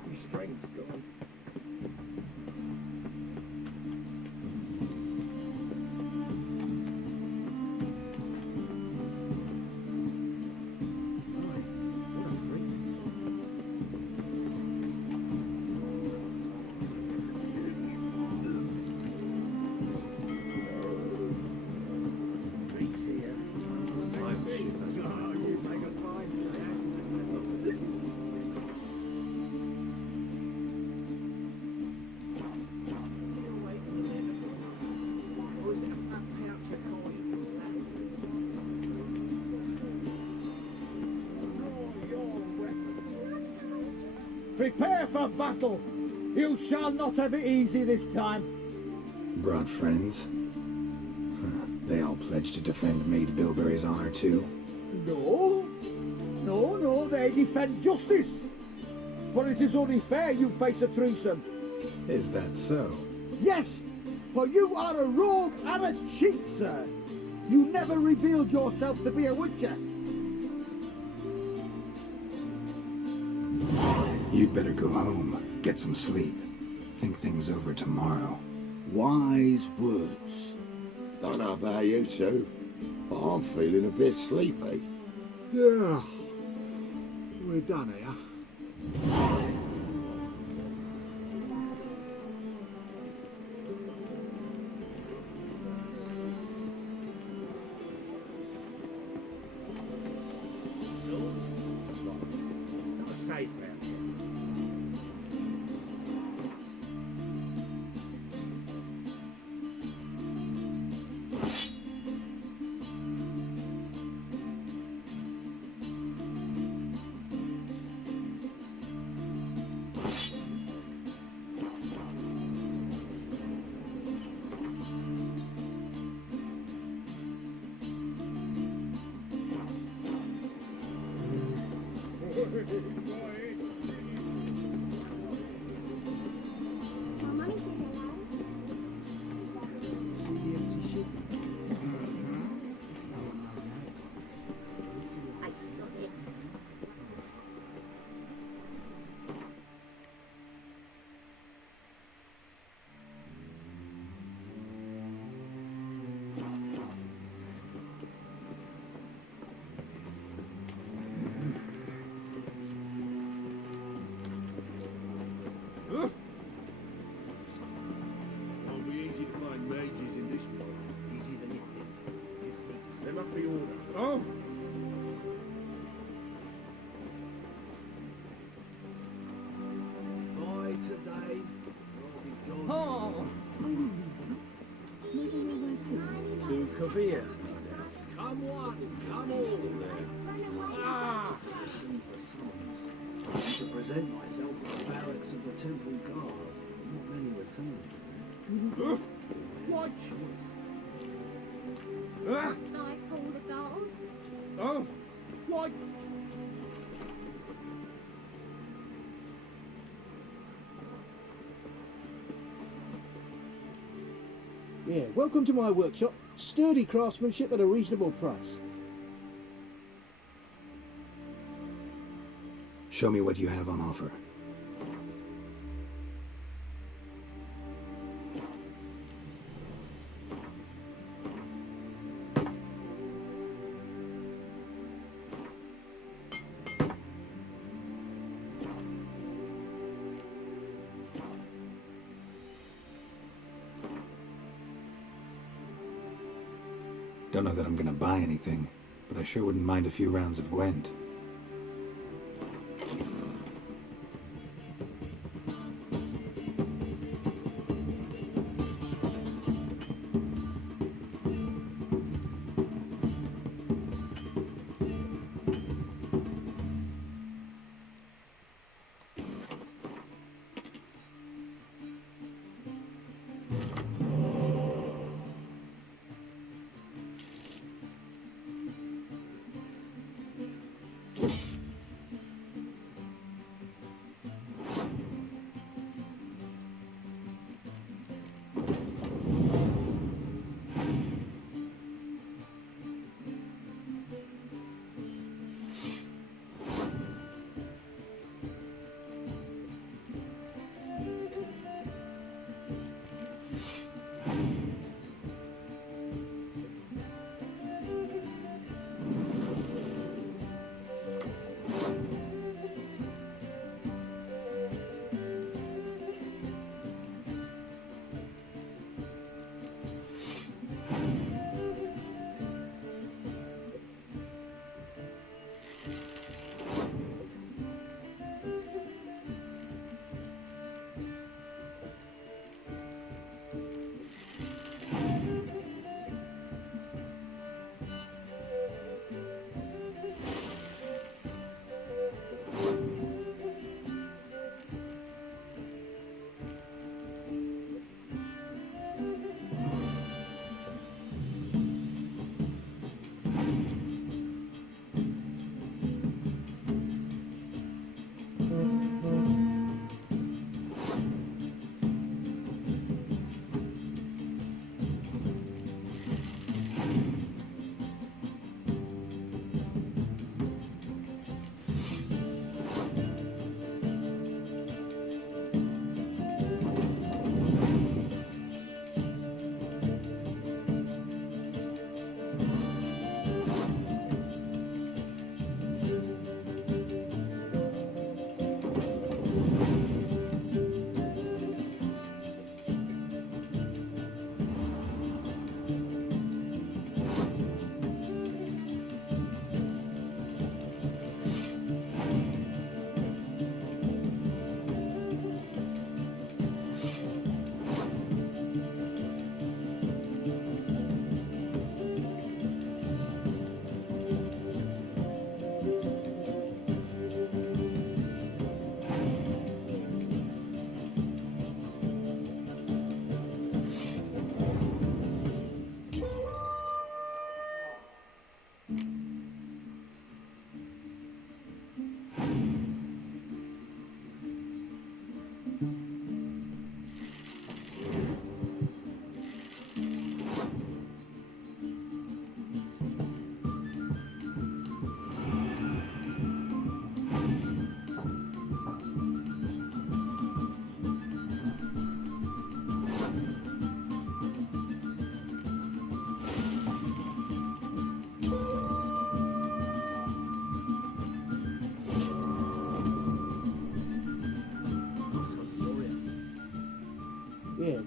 Your strength's gone. What a freak. Drinks here. I'm shit. That's not you make a fine Or is it a fat pouch of coin? Prepare for battle. You shall not have it easy this time. Brought friends? Huh. They all pledged to defend Maid Bilberry's honor too? No. No, they defend justice. For it is only fair you face a threesome. Is that so? Yes, for you are a rogue and a cheat, sir. You never revealed yourself to be a witcher. You'd better go home, get some sleep, think things over tomorrow. Wise words. Don't know about you two, but I'm feeling a bit sleepy. Yeah. We're done here. Not safe round here. See the empty ship? I saw it. Won't be easy to find mages in this world. Easier than you think. Just need to. There must be order. Oh! By today, I'll be gone. Oh! Where's on your way to? To Kavir, no doubt. Come one, come all. Ah! Receive the summons. To present myself at the barracks of the Temple Guard. Not many return from there. What choice? Must I call the guard? Oh! What? Yeah, welcome to my workshop. Sturdy craftsmanship at a reasonable price. Show me what you have on offer. Don't know that I'm gonna buy anything, but I sure wouldn't mind a few rounds of Gwent.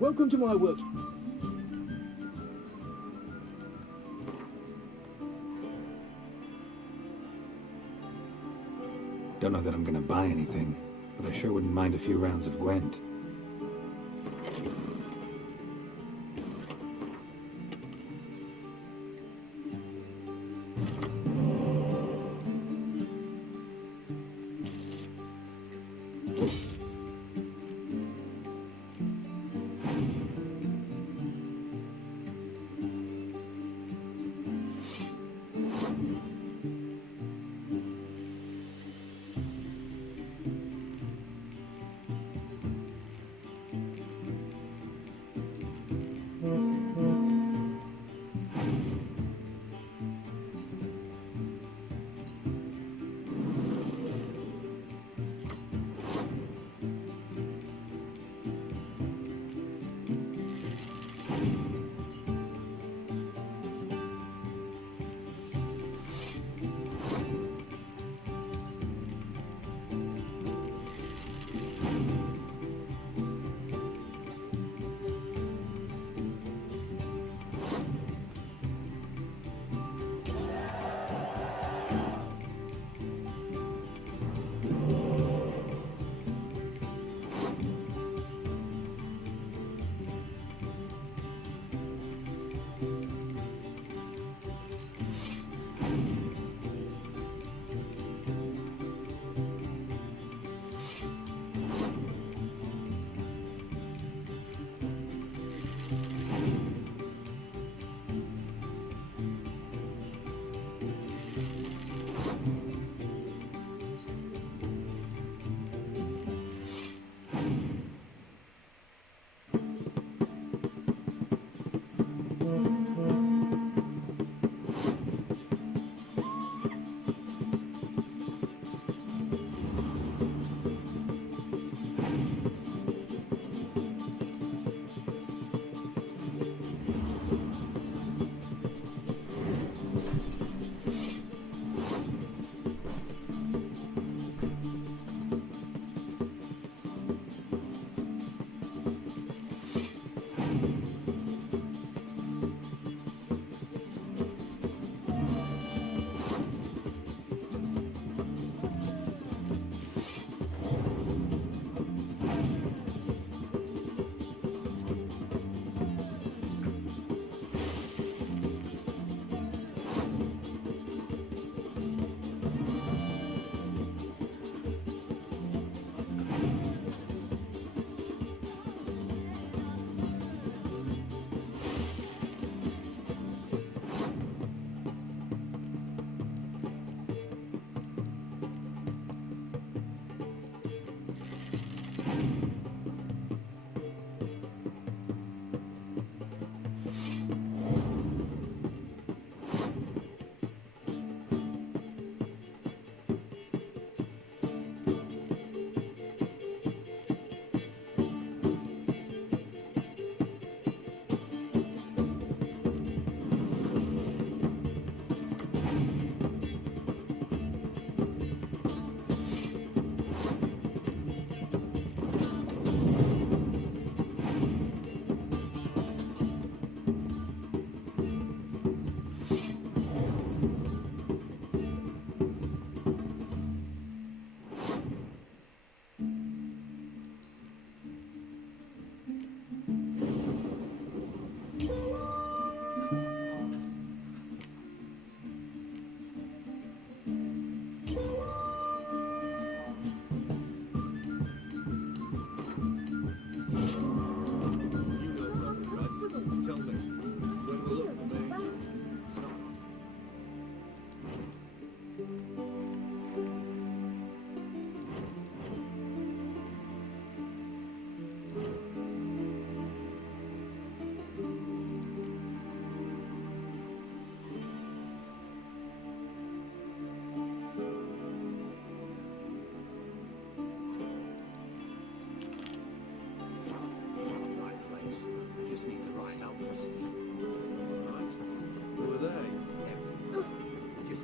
Welcome to my work. Don't know that I'm gonna buy anything, but I sure wouldn't mind a few rounds of Gwent.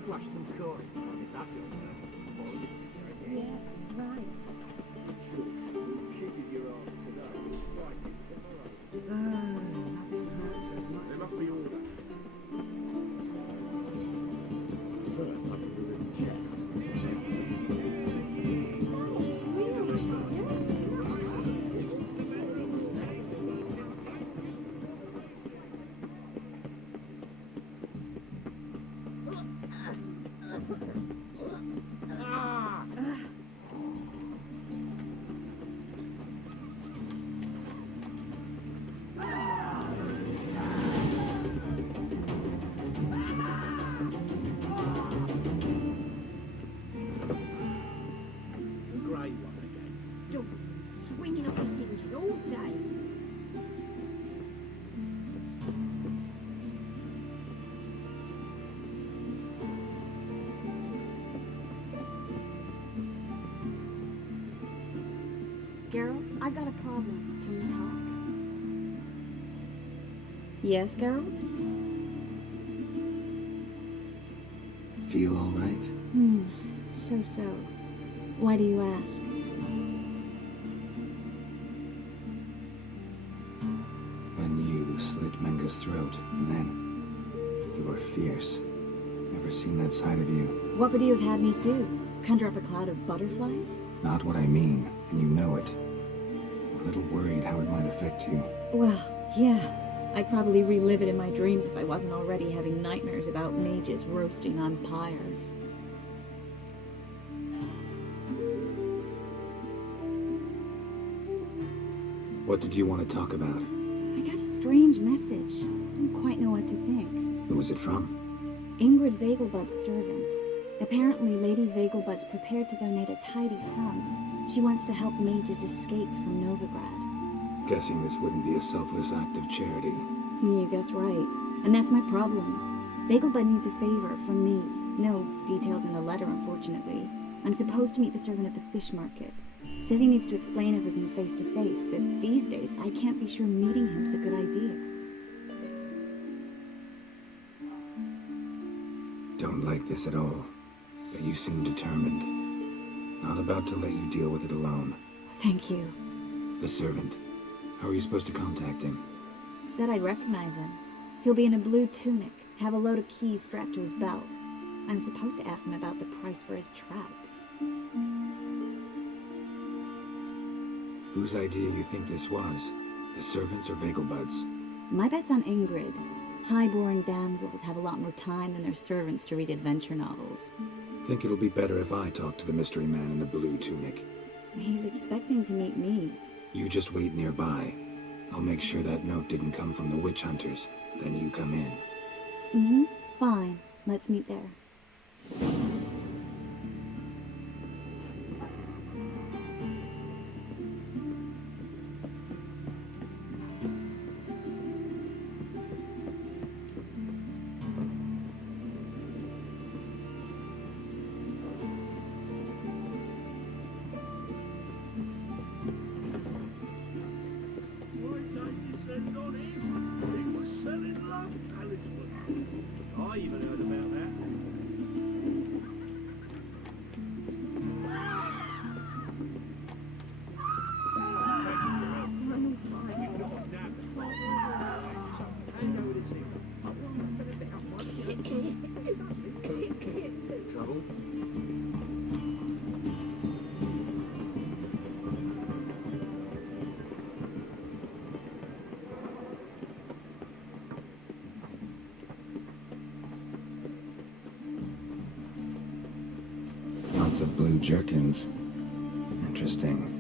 Flush some coin, if that's okay. Or you can interrogate. Yeah, right. Short, kisses your ass today, right in tomorrow. Nothing hurts as much. There must be order. First, I can do it in jest. Swinging off his hinges all day. Geralt, I got a problem. Can we talk? Yes, Geralt? Feel all right? So. Why do you ask? When you slit Menga's throat, and then you were fierce. Never seen that side of you. What would you have had me do? Conjure up a cloud of butterflies? Not what I mean, and you know it. I'm a little worried how it might affect you. Well, yeah. I'd probably relive it in my dreams if I wasn't already having nightmares about mages roasting on pyres. What did you want to talk about? I got a strange message. Didn't quite know what to think. Who was it from? Ingrid Vegelbud's servant. Apparently, Lady Vegelbud's prepared to donate a tidy sum. She wants to help mages escape from Novigrad. Guessing this wouldn't be a selfless act of charity. You guess right. And that's my problem. Vegelbud needs a favor from me. No details in the letter, unfortunately. I'm supposed to meet the servant at the fish market. Says he needs to explain everything face to face, but these days I can't be sure meeting him's a good idea. Don't like this at all, but you seem determined. Not about to let you deal with it alone. Thank you. The servant. How are you supposed to contact him? Said I'd recognize him. He'll be in a blue tunic, have a load of keys strapped to his belt. I'm supposed to ask him about the price for his trout. Whose idea you think this was? The servants or Vegelbud's? My bet's on Ingrid. High-born damsels have a lot more time than their servants to read adventure novels. Think it'll be better if I talk to the mystery man in the blue tunic. He's expecting to meet me. You just wait nearby. I'll make sure that note didn't come from the witch hunters. Then you come in. Fine. Let's meet there. Why don't you send on him? He was selling love talismans. I even heard about that. Thanks for your help. I'm all fine. You've not nabbed the father. Hand over this evening. I want nothing about one. Trouble? Lots of blue jerkins. Interesting.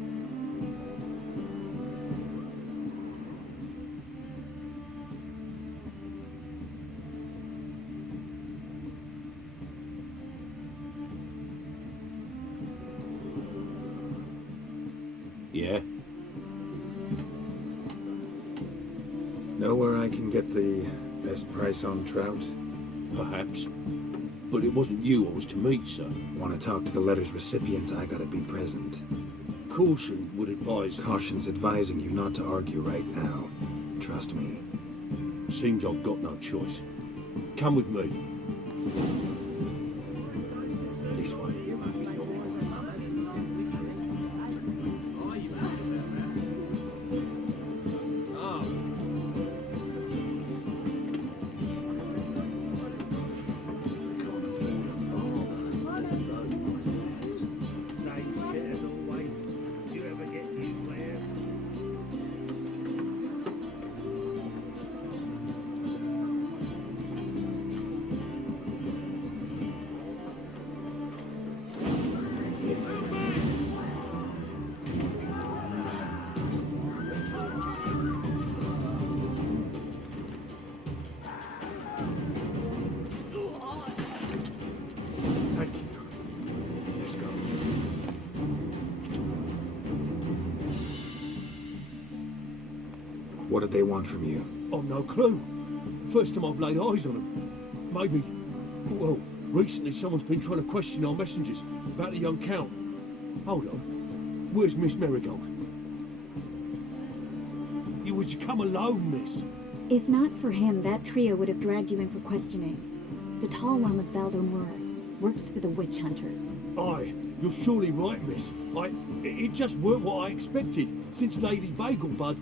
Yeah? Know where I can get the best price on trout? Perhaps. But it wasn't you I was to meet, sir. Want to talk to the letter's recipient, I gotta be present. Caution would advise... Caution's advising you not to argue right now. Trust me. Seems I've got no choice. Come with me. This way. What did they want from you? I've no clue. First time I've laid eyes on them. Maybe... Well, recently someone's been trying to question our messengers about the young Count. Hold on. Where's Miss Marigold? You was to come alone, miss. If not for him, that trio would have dragged you in for questioning. The tall one was Valdo Morris. Works for the witch hunters. Aye, you're surely right, miss. It just weren't what I expected, since Lady Vagelbud...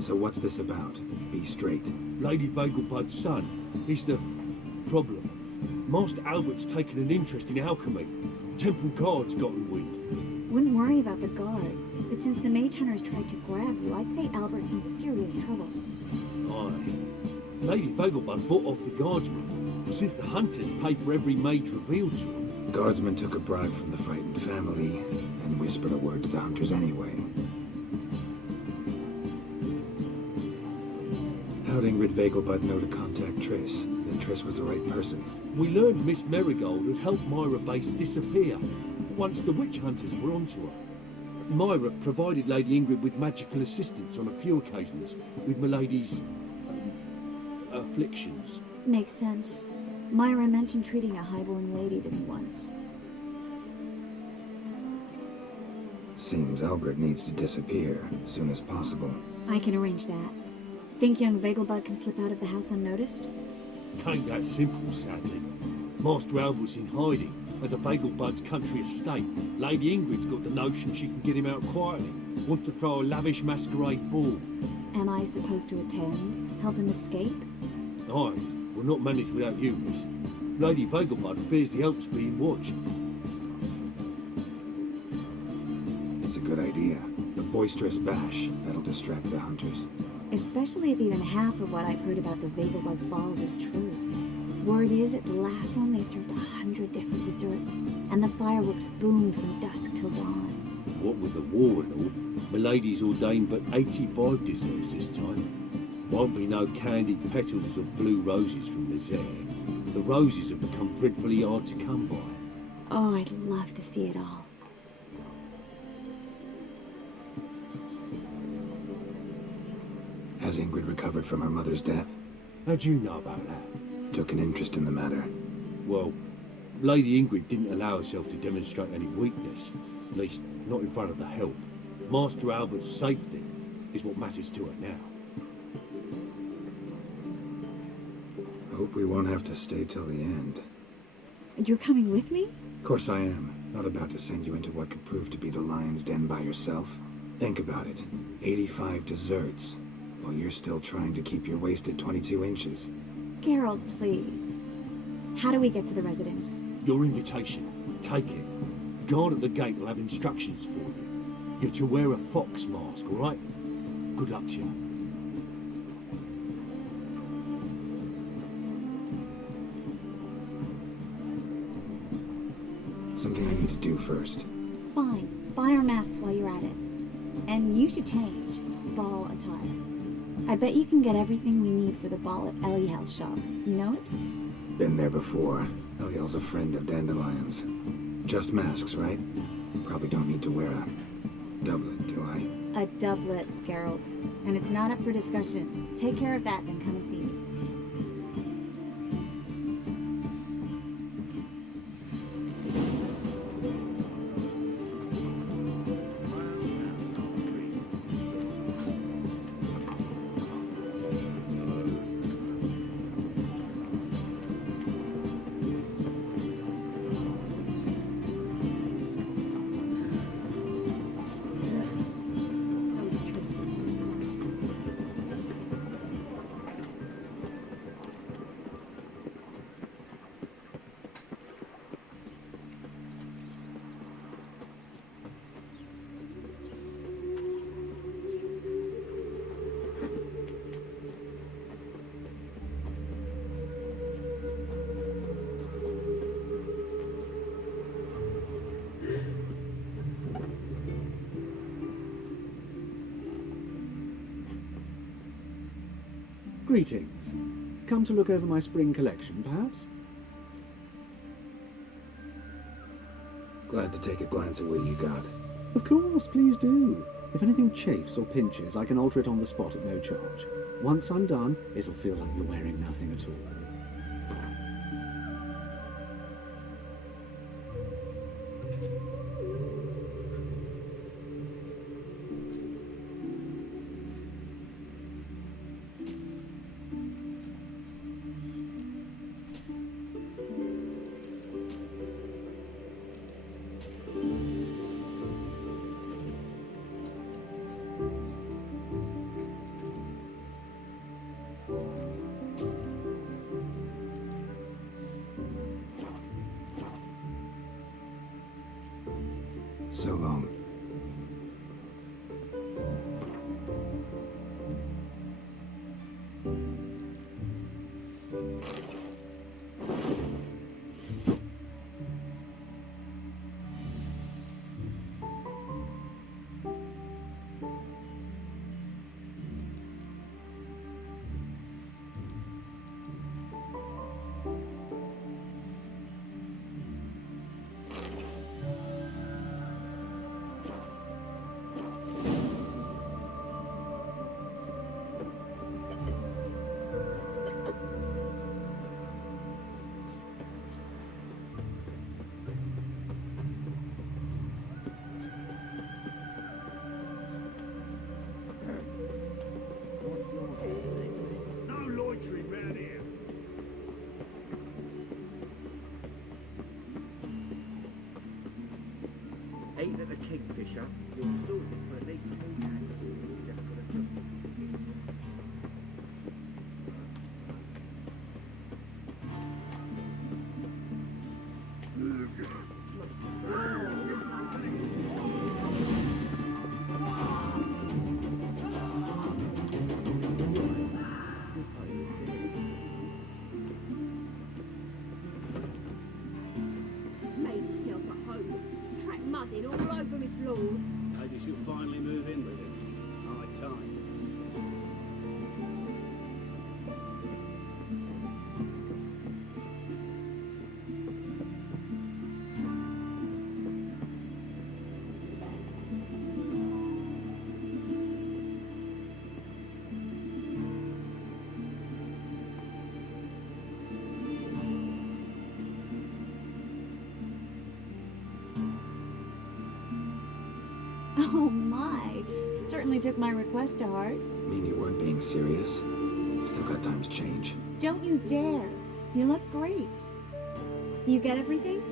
So what's this about? Be straight. Lady Vagelbud's son is the problem. Master Albert's taken an interest in alchemy. Temple Guard's gotten wind. Wouldn't worry about the guard, but since the mage hunters tried to grab you, I'd say Albert's in serious trouble. Aye. Lady Vagelbud bought off the guardsman, since the hunters pay for every mage revealed to them. Guardsman took a bribe from the frightened family and whispered a word to the hunters anyway. How'd Ingrid Vagelbud know to contact Triss? Then Triss was the right person. We learned Miss Marigold had helped Myra Base disappear once the witch hunters were onto her. Myra provided Lady Ingrid with magical assistance on a few occasions with Milady's afflictions. Makes sense. Myra mentioned treating a highborn lady to me once. Seems Albert needs to disappear as soon as possible. I can arrange that. Think young Vagelbud can slip out of the house unnoticed? Tain't that simple, sadly. Master Albert's in hiding at the Vagelbud's country estate. Lady Ingrid's got the notion she can get him out quietly. Wants to throw a lavish masquerade ball. Am I supposed to attend? Help him escape? Aye, we'll not manage without you, miss. Lady Vagelbud fears the help's being watched. It's a good idea. A boisterous bash that'll distract the hunters. Especially if even half of what I've heard about the Vagelbud's balls is true. Word is, at the last one they served 100 different desserts, and the fireworks boomed from dusk till dawn. What with the war and all, Milady's ordained but 85 desserts this time. Won't be no candied petals or blue roses from the Zare. The roses have become dreadfully hard to come by. Oh, I'd love to see it all. Has Ingrid recovered from her mother's death? How'd you know about that? Took an interest in the matter. Well, Lady Ingrid didn't allow herself to demonstrate any weakness, at least not in front of the help. Master Albert's safety is what matters to her now. Hope we won't have to stay till the end. You're coming with me? Of course I am. Not about to send you into what could prove to be the lion's den by yourself. Think about it. 85 desserts, while you're still trying to keep your waist at 22 inches. Geralt, please. How do we get to the residence? Your invitation. Take it. Guard at the gate will have instructions for you. You're to wear a fox mask, all right? Good luck to you. Something I need to do first. Fine. Buy our masks while you're at it. And you should change. Ball attire. I bet you can get everything we need for the ball at Eliel's shop. You know it? Been there before. Eliel's a friend of Dandelion's. Just masks, right? Probably don't need to wear a doublet, do I? A doublet, Geralt. And it's not up for discussion. Take care of that, then come and see me. Greetings. Come to look over my spring collection, perhaps? Glad to take a glance at what you got. Of course, please do. If anything chafes or pinches, I can alter it on the spot at no charge. Once I'm done, it'll feel like you're wearing nothing at all. So long. No loitering round here. Ain't at the Kingfisher, you're sorted for at least 2 days. You just got to adjust the position. Made yourself at home. Track mud in all over me floors. Maybe she'll finally move in with him. High time. Oh my, it certainly took my request to heart. Mean you weren't being serious? Still got time to change. Don't you dare. You look great. You get everything?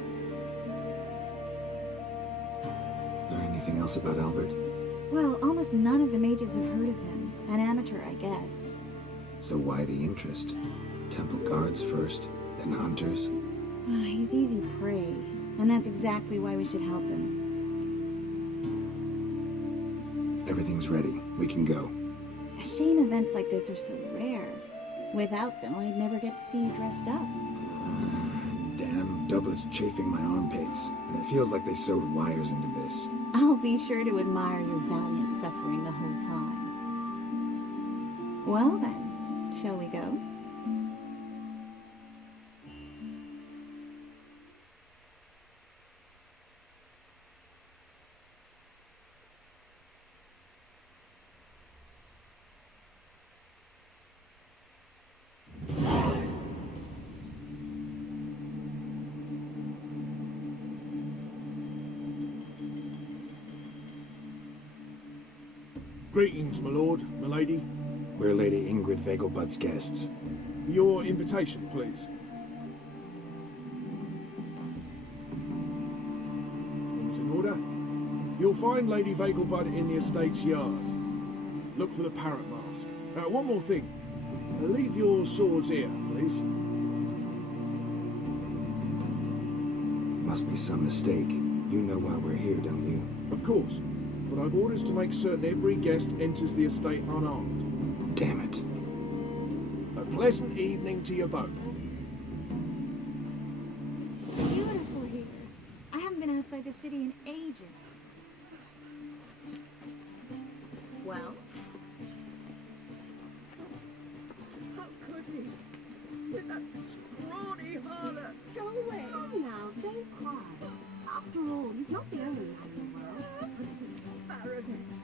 Learn anything else about Albert? Well, almost none of the mages have heard of him. An amateur, I guess. So why the interest? Temple guards first, then hunters? He's easy prey, and that's exactly why we should help him. Everything's ready. We can go. A shame events like this are so rare. Without them, I'd never get to see you dressed up. Damn doublets chafing my armpits, and it feels like they sewed wires into this. I'll be sure to admire your valiant suffering the whole time. Well then, shall we go? Greetings, my lord, my lady. We're Lady Ingrid Vegelbud's guests. Your invitation, please. All's in order. You'll find Lady Vegelbud in the estate's yard. Look for the parrot mask. One more thing. Leave your swords here, please. Must be some mistake. You know why we're here, don't you? Of course. But I've orders to make certain every guest enters the estate unarmed. Damn it. A pleasant evening to you both. It's beautiful here. I haven't been outside the city in ages. Well? How could he? With that scrawny harlot. Go away. Come now, don't cry. After all, he's not the only man in the world. But he's arrogant.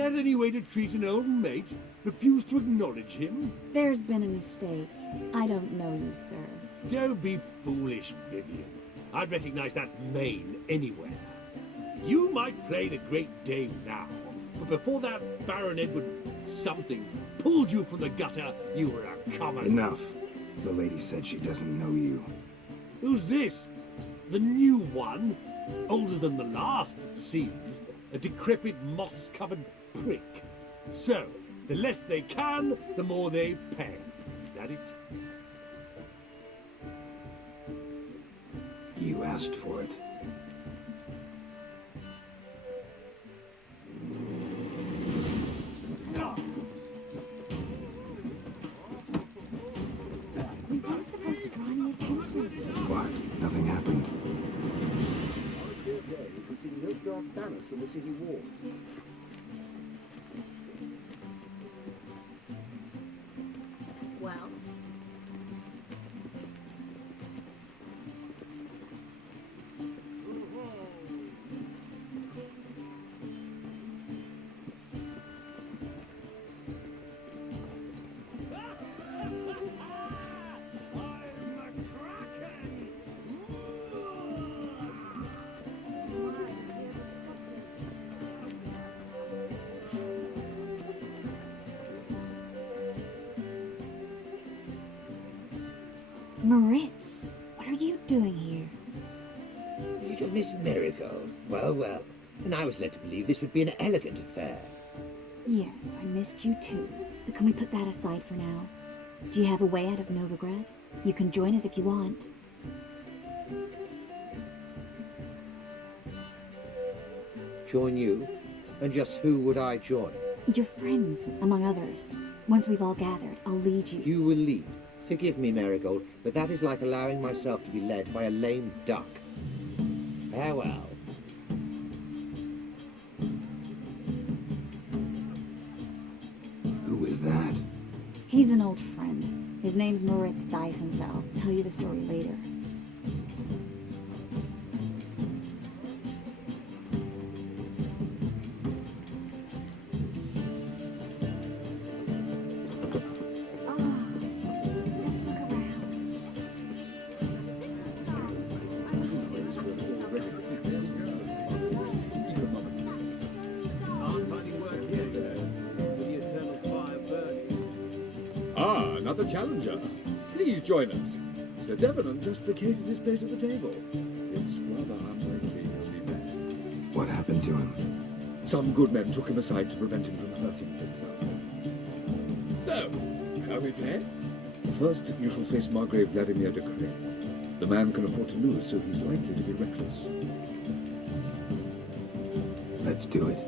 that any way to treat an old mate? Refuse to acknowledge him? There's been a mistake. I don't know you, sir. Don't be foolish, Vivian. I'd recognize that mane anywhere. You might play the Great Dame now, but before that Baron Edward something pulled you from the gutter, you were a common... Enough. The lady said she doesn't know you. Who's this? The new one? Older than the last, it seems. A decrepit, moss-covered prick. So, the less they can, the more they pay. Is that it? You asked for it. We weren't supposed to draw any attention. What? Nothing happened. On a clear day, you can see Nilfgaard's banners from the city walls. Well? Moritz, what are you doing here? Little Miss Marigold. Well, well. And I was led to believe this would be an elegant affair. Yes, I missed you too. But can we put that aside for now? Do you have a way out of Novigrad? You can join us if you want. Join you? And just who would I join? Your friends, among others. Once we've all gathered, I'll lead you. You will lead. Forgive me, Marigold, but that is like allowing myself to be led by a lame duck. Farewell. Who is that? He's an old friend. His name's Moritz Diefenfeld. I'll tell you the story later. Ah, another challenger. Please join us. Sir Devenant just vacated his place at the table. It's rather unlikely he'll be back. What happened to him? Some good men took him aside to prevent him from hurting himself. So, shall we play? First, you shall face Margrave Vladimir de Cray. The man can afford to lose, so he's likely to be reckless. Let's do it.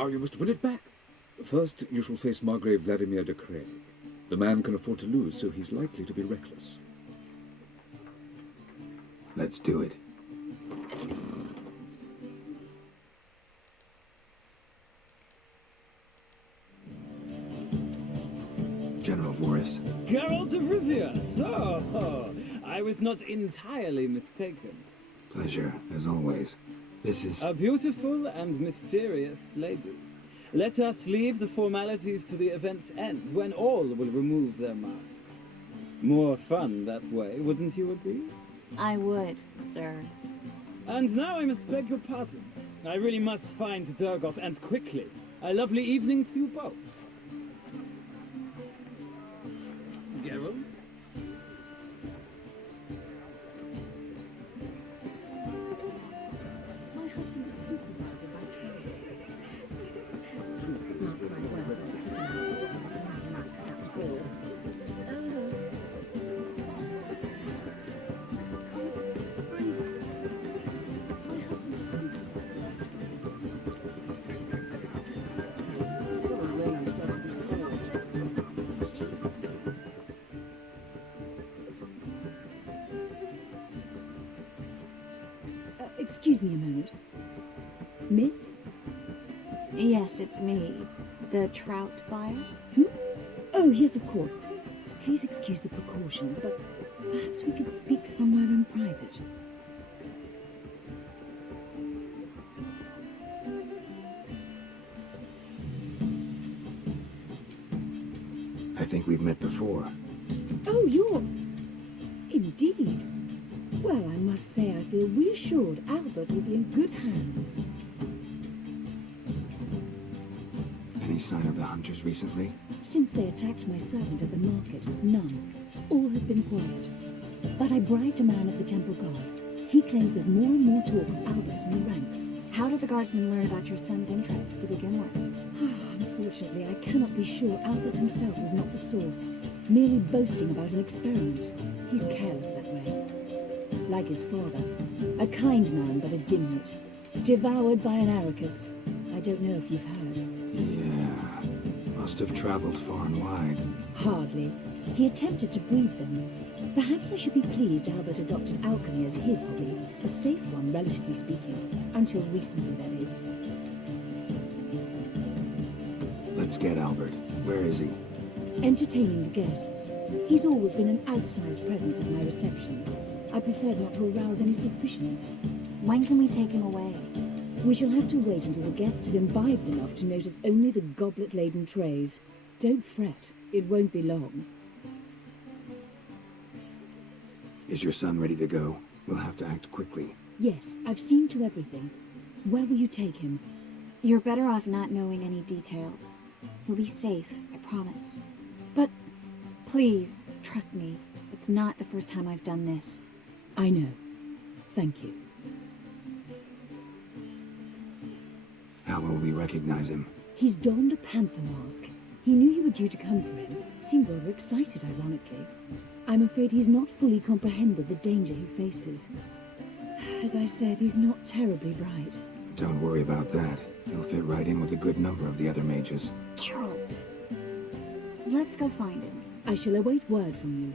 Now you must win it back. First, you shall face Margrave Vladimir de Cray. The man can afford to lose, so he's likely to be reckless. Let's do it. General Voris. Geralt of Rivia, so I was not entirely mistaken. Pleasure, as always. This is... A beautiful and mysterious lady. Let us leave the formalities to the event's end, when all will remove their masks. More fun that way, wouldn't you agree? I would, sir. And now I must beg your pardon. I really must find Durgoth, and quickly. A lovely evening to you both. Geralt? My husband's a supervisor by trade. Mark my words, I'll kick him out. That's a man like that fool. Excuse it. Can't breathe. My husband's a supervisor by excuse me a moment. Miss? Yes, it's me. The trout buyer? Oh, yes, of course. Please excuse the precautions, but perhaps we could speak somewhere in private. I think we've met before. Oh, you're... Indeed. Well, I must say I feel reassured Albert will be in good hands. Any sign of the hunters recently? Since they attacked my servant at the market, none. All has been quiet. But I bribed a man of the Temple Guard. He claims there's more and more talk of Albert in the ranks. How did the guardsmen learn about your son's interests to begin with? Unfortunately, I cannot be sure Albert himself was not the source, merely boasting about an experiment. He's careless that way. Like his father. A kind man, but a dimwit. Devoured by an Arrakis. I don't know if you've heard. Yeah. Must have traveled far and wide. Hardly. He attempted to breed them. Perhaps I should be pleased Albert adopted alchemy as his hobby. A safe one, relatively speaking. Until recently, that is. Let's get Albert. Where is he? Entertaining the guests. He's always been an outsized presence at my receptions. I preferred not to arouse any suspicions. When can we take him away? We shall have to wait until the guests have imbibed enough to notice only the goblet-laden trays. Don't fret. It won't be long. Is your son ready to go? We'll have to act quickly. Yes, I've seen to everything. Where will you take him? You're better off not knowing any details. He'll be safe, I promise. But... Please, trust me. It's not the first time I've done this. I know. Thank you. How will we recognize him? He's donned a panther mask. He knew you were due to come for him. Seemed rather excited, ironically. I'm afraid he's not fully comprehended the danger he faces. As I said, he's not terribly bright. Don't worry about that. He'll fit right in with a good number of the other mages. Geralt! Let's go find him. I shall await word from you.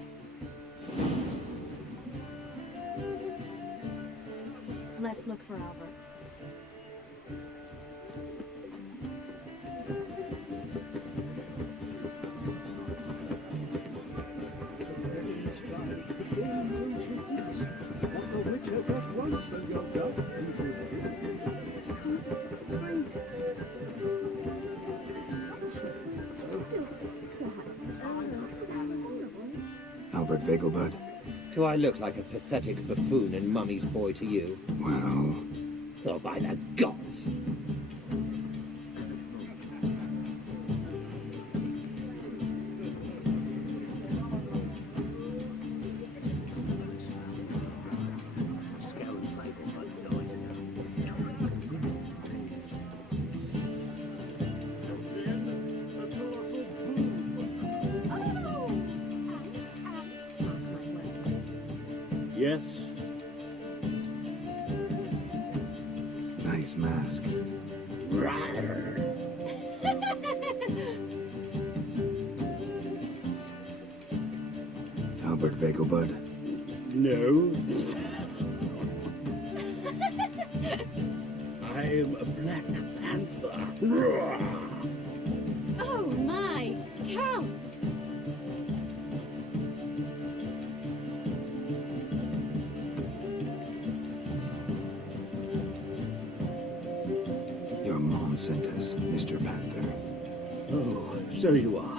Let's look for Albert. Just once and you're done. Albert Vegelbud? Do I look like a pathetic buffoon and Mummy's boy to you? Well... Oh, by the gods! Nice mask. Albert Vegelbud. No. I am a Black Panther. Oh my, Count! Your mom sent us, Mr. Panther. Oh, so you are.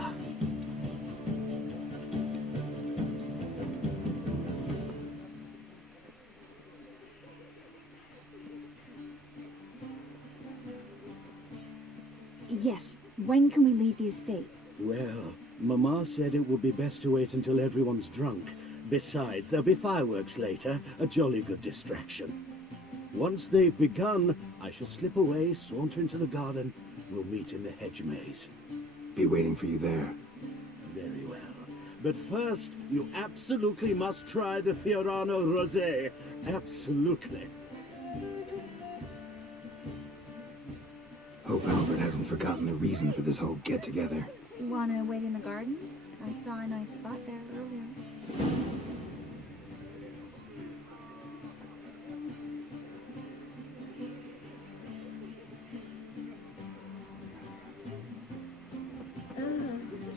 Yes, when can we leave the estate? Well, Mama said it would be best to wait until everyone's drunk. Besides, there'll be fireworks later, a jolly good distraction. Once they've begun, I shall slip away, saunter into the garden. We'll meet in the hedge maze. Be waiting for you there. Very well. But first, you absolutely must try the Fiorano Rosé. Absolutely. Hope Albert hasn't forgotten the reason for this whole get-together. Wanna wait in the garden? I saw a nice spot there earlier.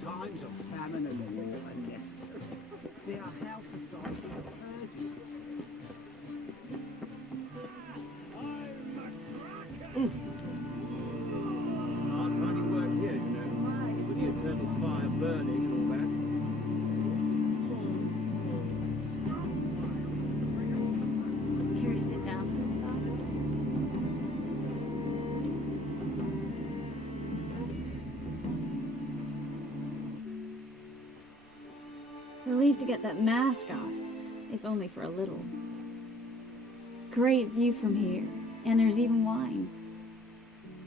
Times of famine and war are necessary. They are how society urges us. Hard finding work here, you know. With the eternal fire burning and all that. Care to sit down for a spot? Relieved to get that mask off, if only for a little. Great view from here, and there's even wine.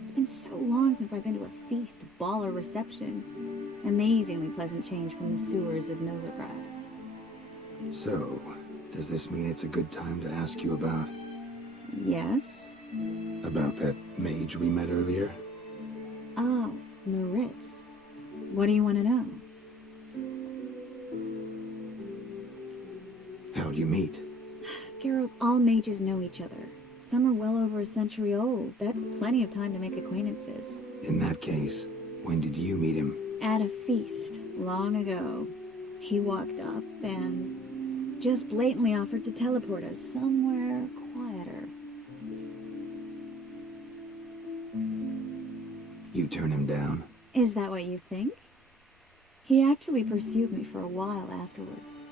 It's been so long since I've been to a feast, ball, or reception. Amazingly pleasant change from the sewers of Novigrad. So, does this mean it's a good time to ask you about... Yes? about that mage we met earlier? Oh, Moritz. What do you want to know? How'd you meet? Geralt, all mages know each other. Some are well over a century old. That's plenty of time to make acquaintances. In that case, when did you meet him? At a feast, long ago. He walked up and just blatantly offered to teleport us somewhere quieter. You turn him down? Is that what you think? He actually pursued me for a while afterwards.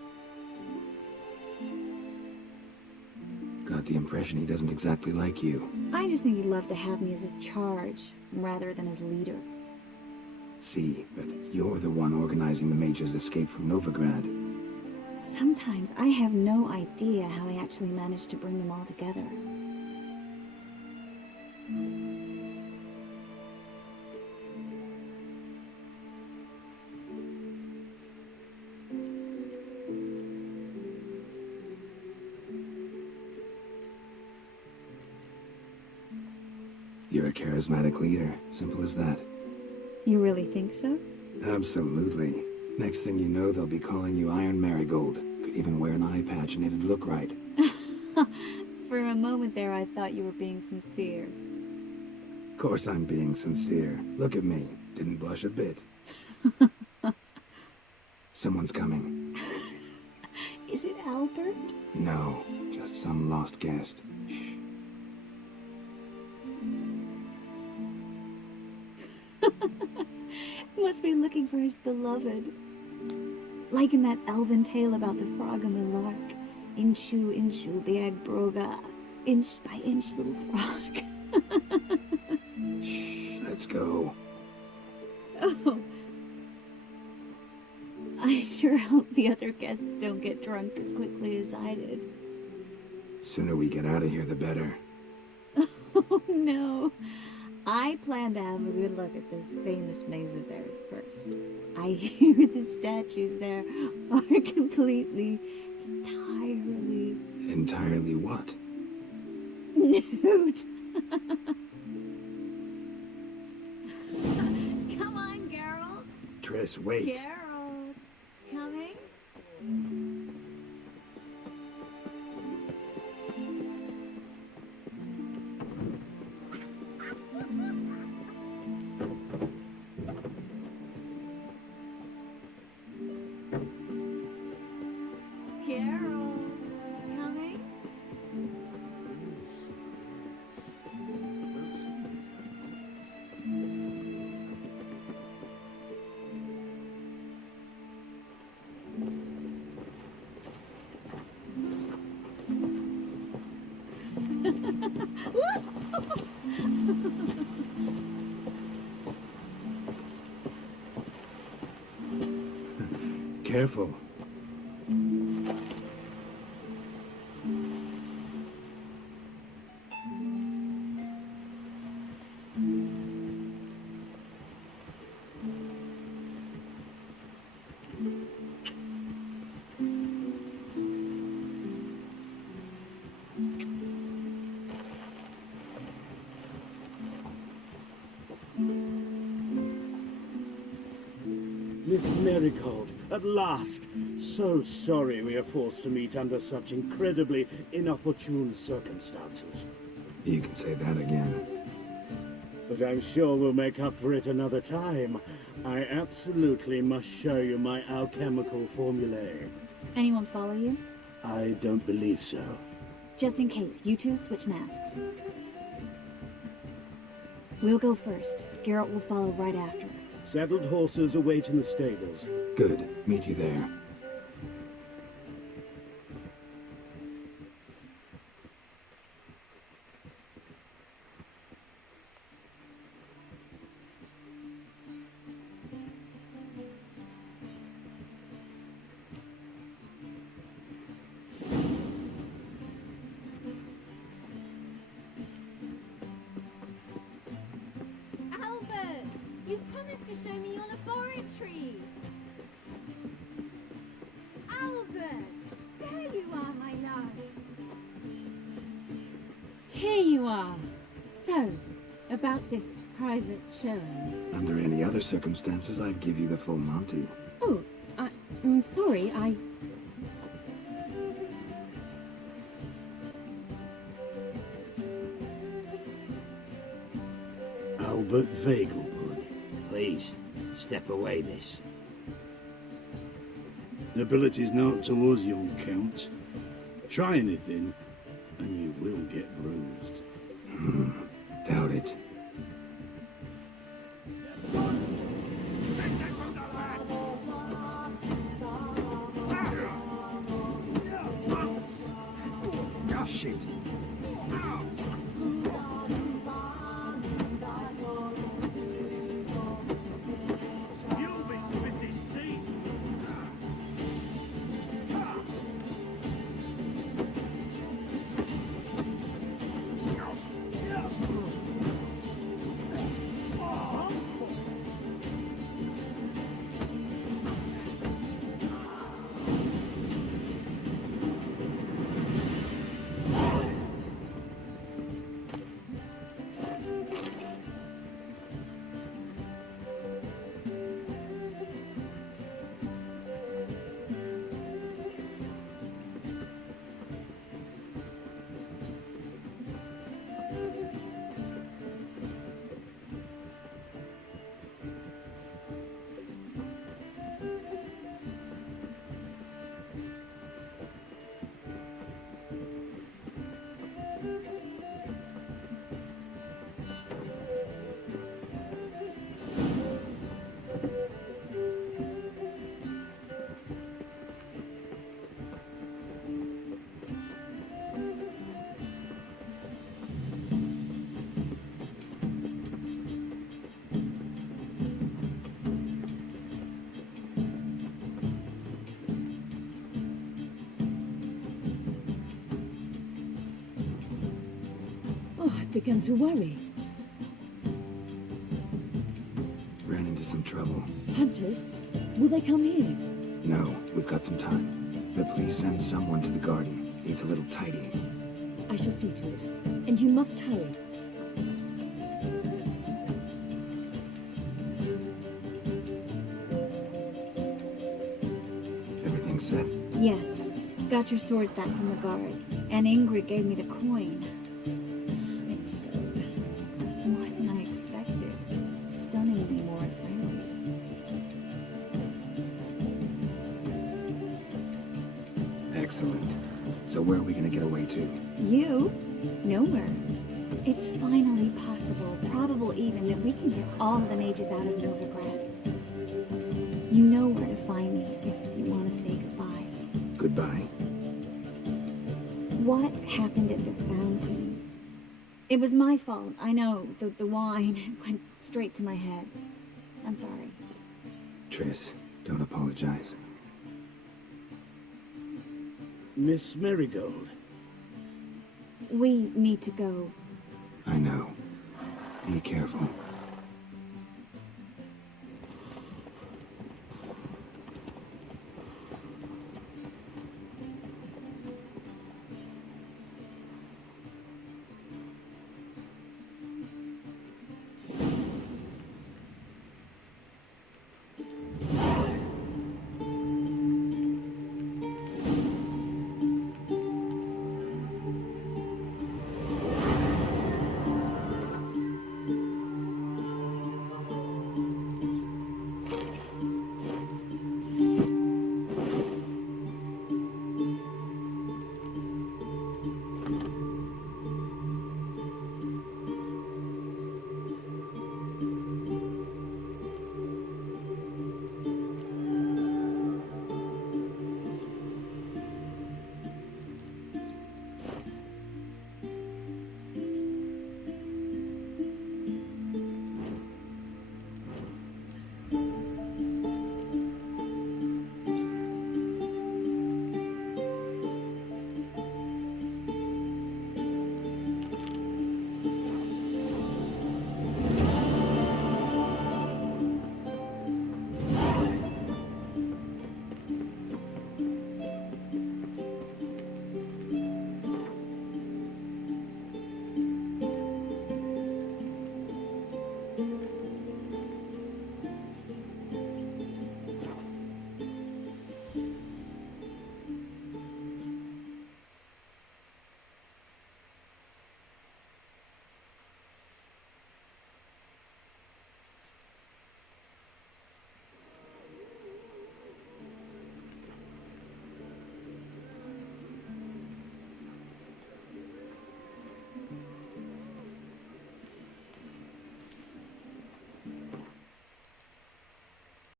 Got the impression he doesn't exactly like you. I just think he'd love to have me as his charge, rather than his leader. See, but you're the one organizing the mage's escape from Novigrad. Sometimes I have no idea how I actually managed to bring them all together. You're a charismatic leader. Simple as that. You really think so? Absolutely. Next thing you know, they'll be calling you Iron Marigold. Could even wear an eye patch and it'd look right. For a moment there, I thought you were being sincere. Of course I'm being sincere. Look at me. Didn't blush a bit. Someone's coming. Is it Albert? No, just some lost guest. Shh. Must be looking for his beloved. Like in that elven tale about the frog and the lark. Inchu, inchu, beag broga. Inch by inch, little frog. Shh, let's go. Oh. I sure hope the other guests don't get drunk as quickly as I did. Sooner we get out of here, the better. Oh no. I plan to have a good look at this famous maze of theirs first. I hear the statues there are completely, entirely... Entirely what? nude. Triss, wait. Geralt, coming? Geralt, coming? Careful. Miss Marigold, at last! So sorry we are forced to meet under such incredibly inopportune circumstances. You can say that again. But I'm sure we'll make up for it another time. I absolutely must show you my alchemical formulae. Anyone follow you? I don't believe so. Just in case, you two switch masks. We'll go first. Geralt will follow right after. Saddled horses await in the stables. Good. Meet you there. Albert! You promised to show me your laboratory! Albert! There you are, my love! Here you are. So, about this private showing. Under any other circumstances, I'd give you the full Monty. Oh, I'm sorry, Albert Vegelbud. Please, step away, miss. Ability's not towards young Count. Try anything, and you will get bruised. Doubt it. Shit. You'll be spitting teeth. Oh, I began to worry. Ran into some trouble. Hunters? Will they come here? No, we've got some time. But please send someone to the garden. Needs a little tidying. I shall see to it. And you must hurry. set? Yes. Got your swords back from the guard. And Ingrid gave me the coin. It's more than I expected. Stunningly more friendly. Excellent. So where are we gonna get away to? You? Nowhere. It's finally possible, probable even, that we can get all the mages out of Novigrad. You know where to find me if you want to say goodbye. Goodbye. What happened at the fountain? It was my fault, I know. The wine went straight to my head. I'm sorry. Triss, don't apologize. Miss Marigold. We need to go. I know. Be careful.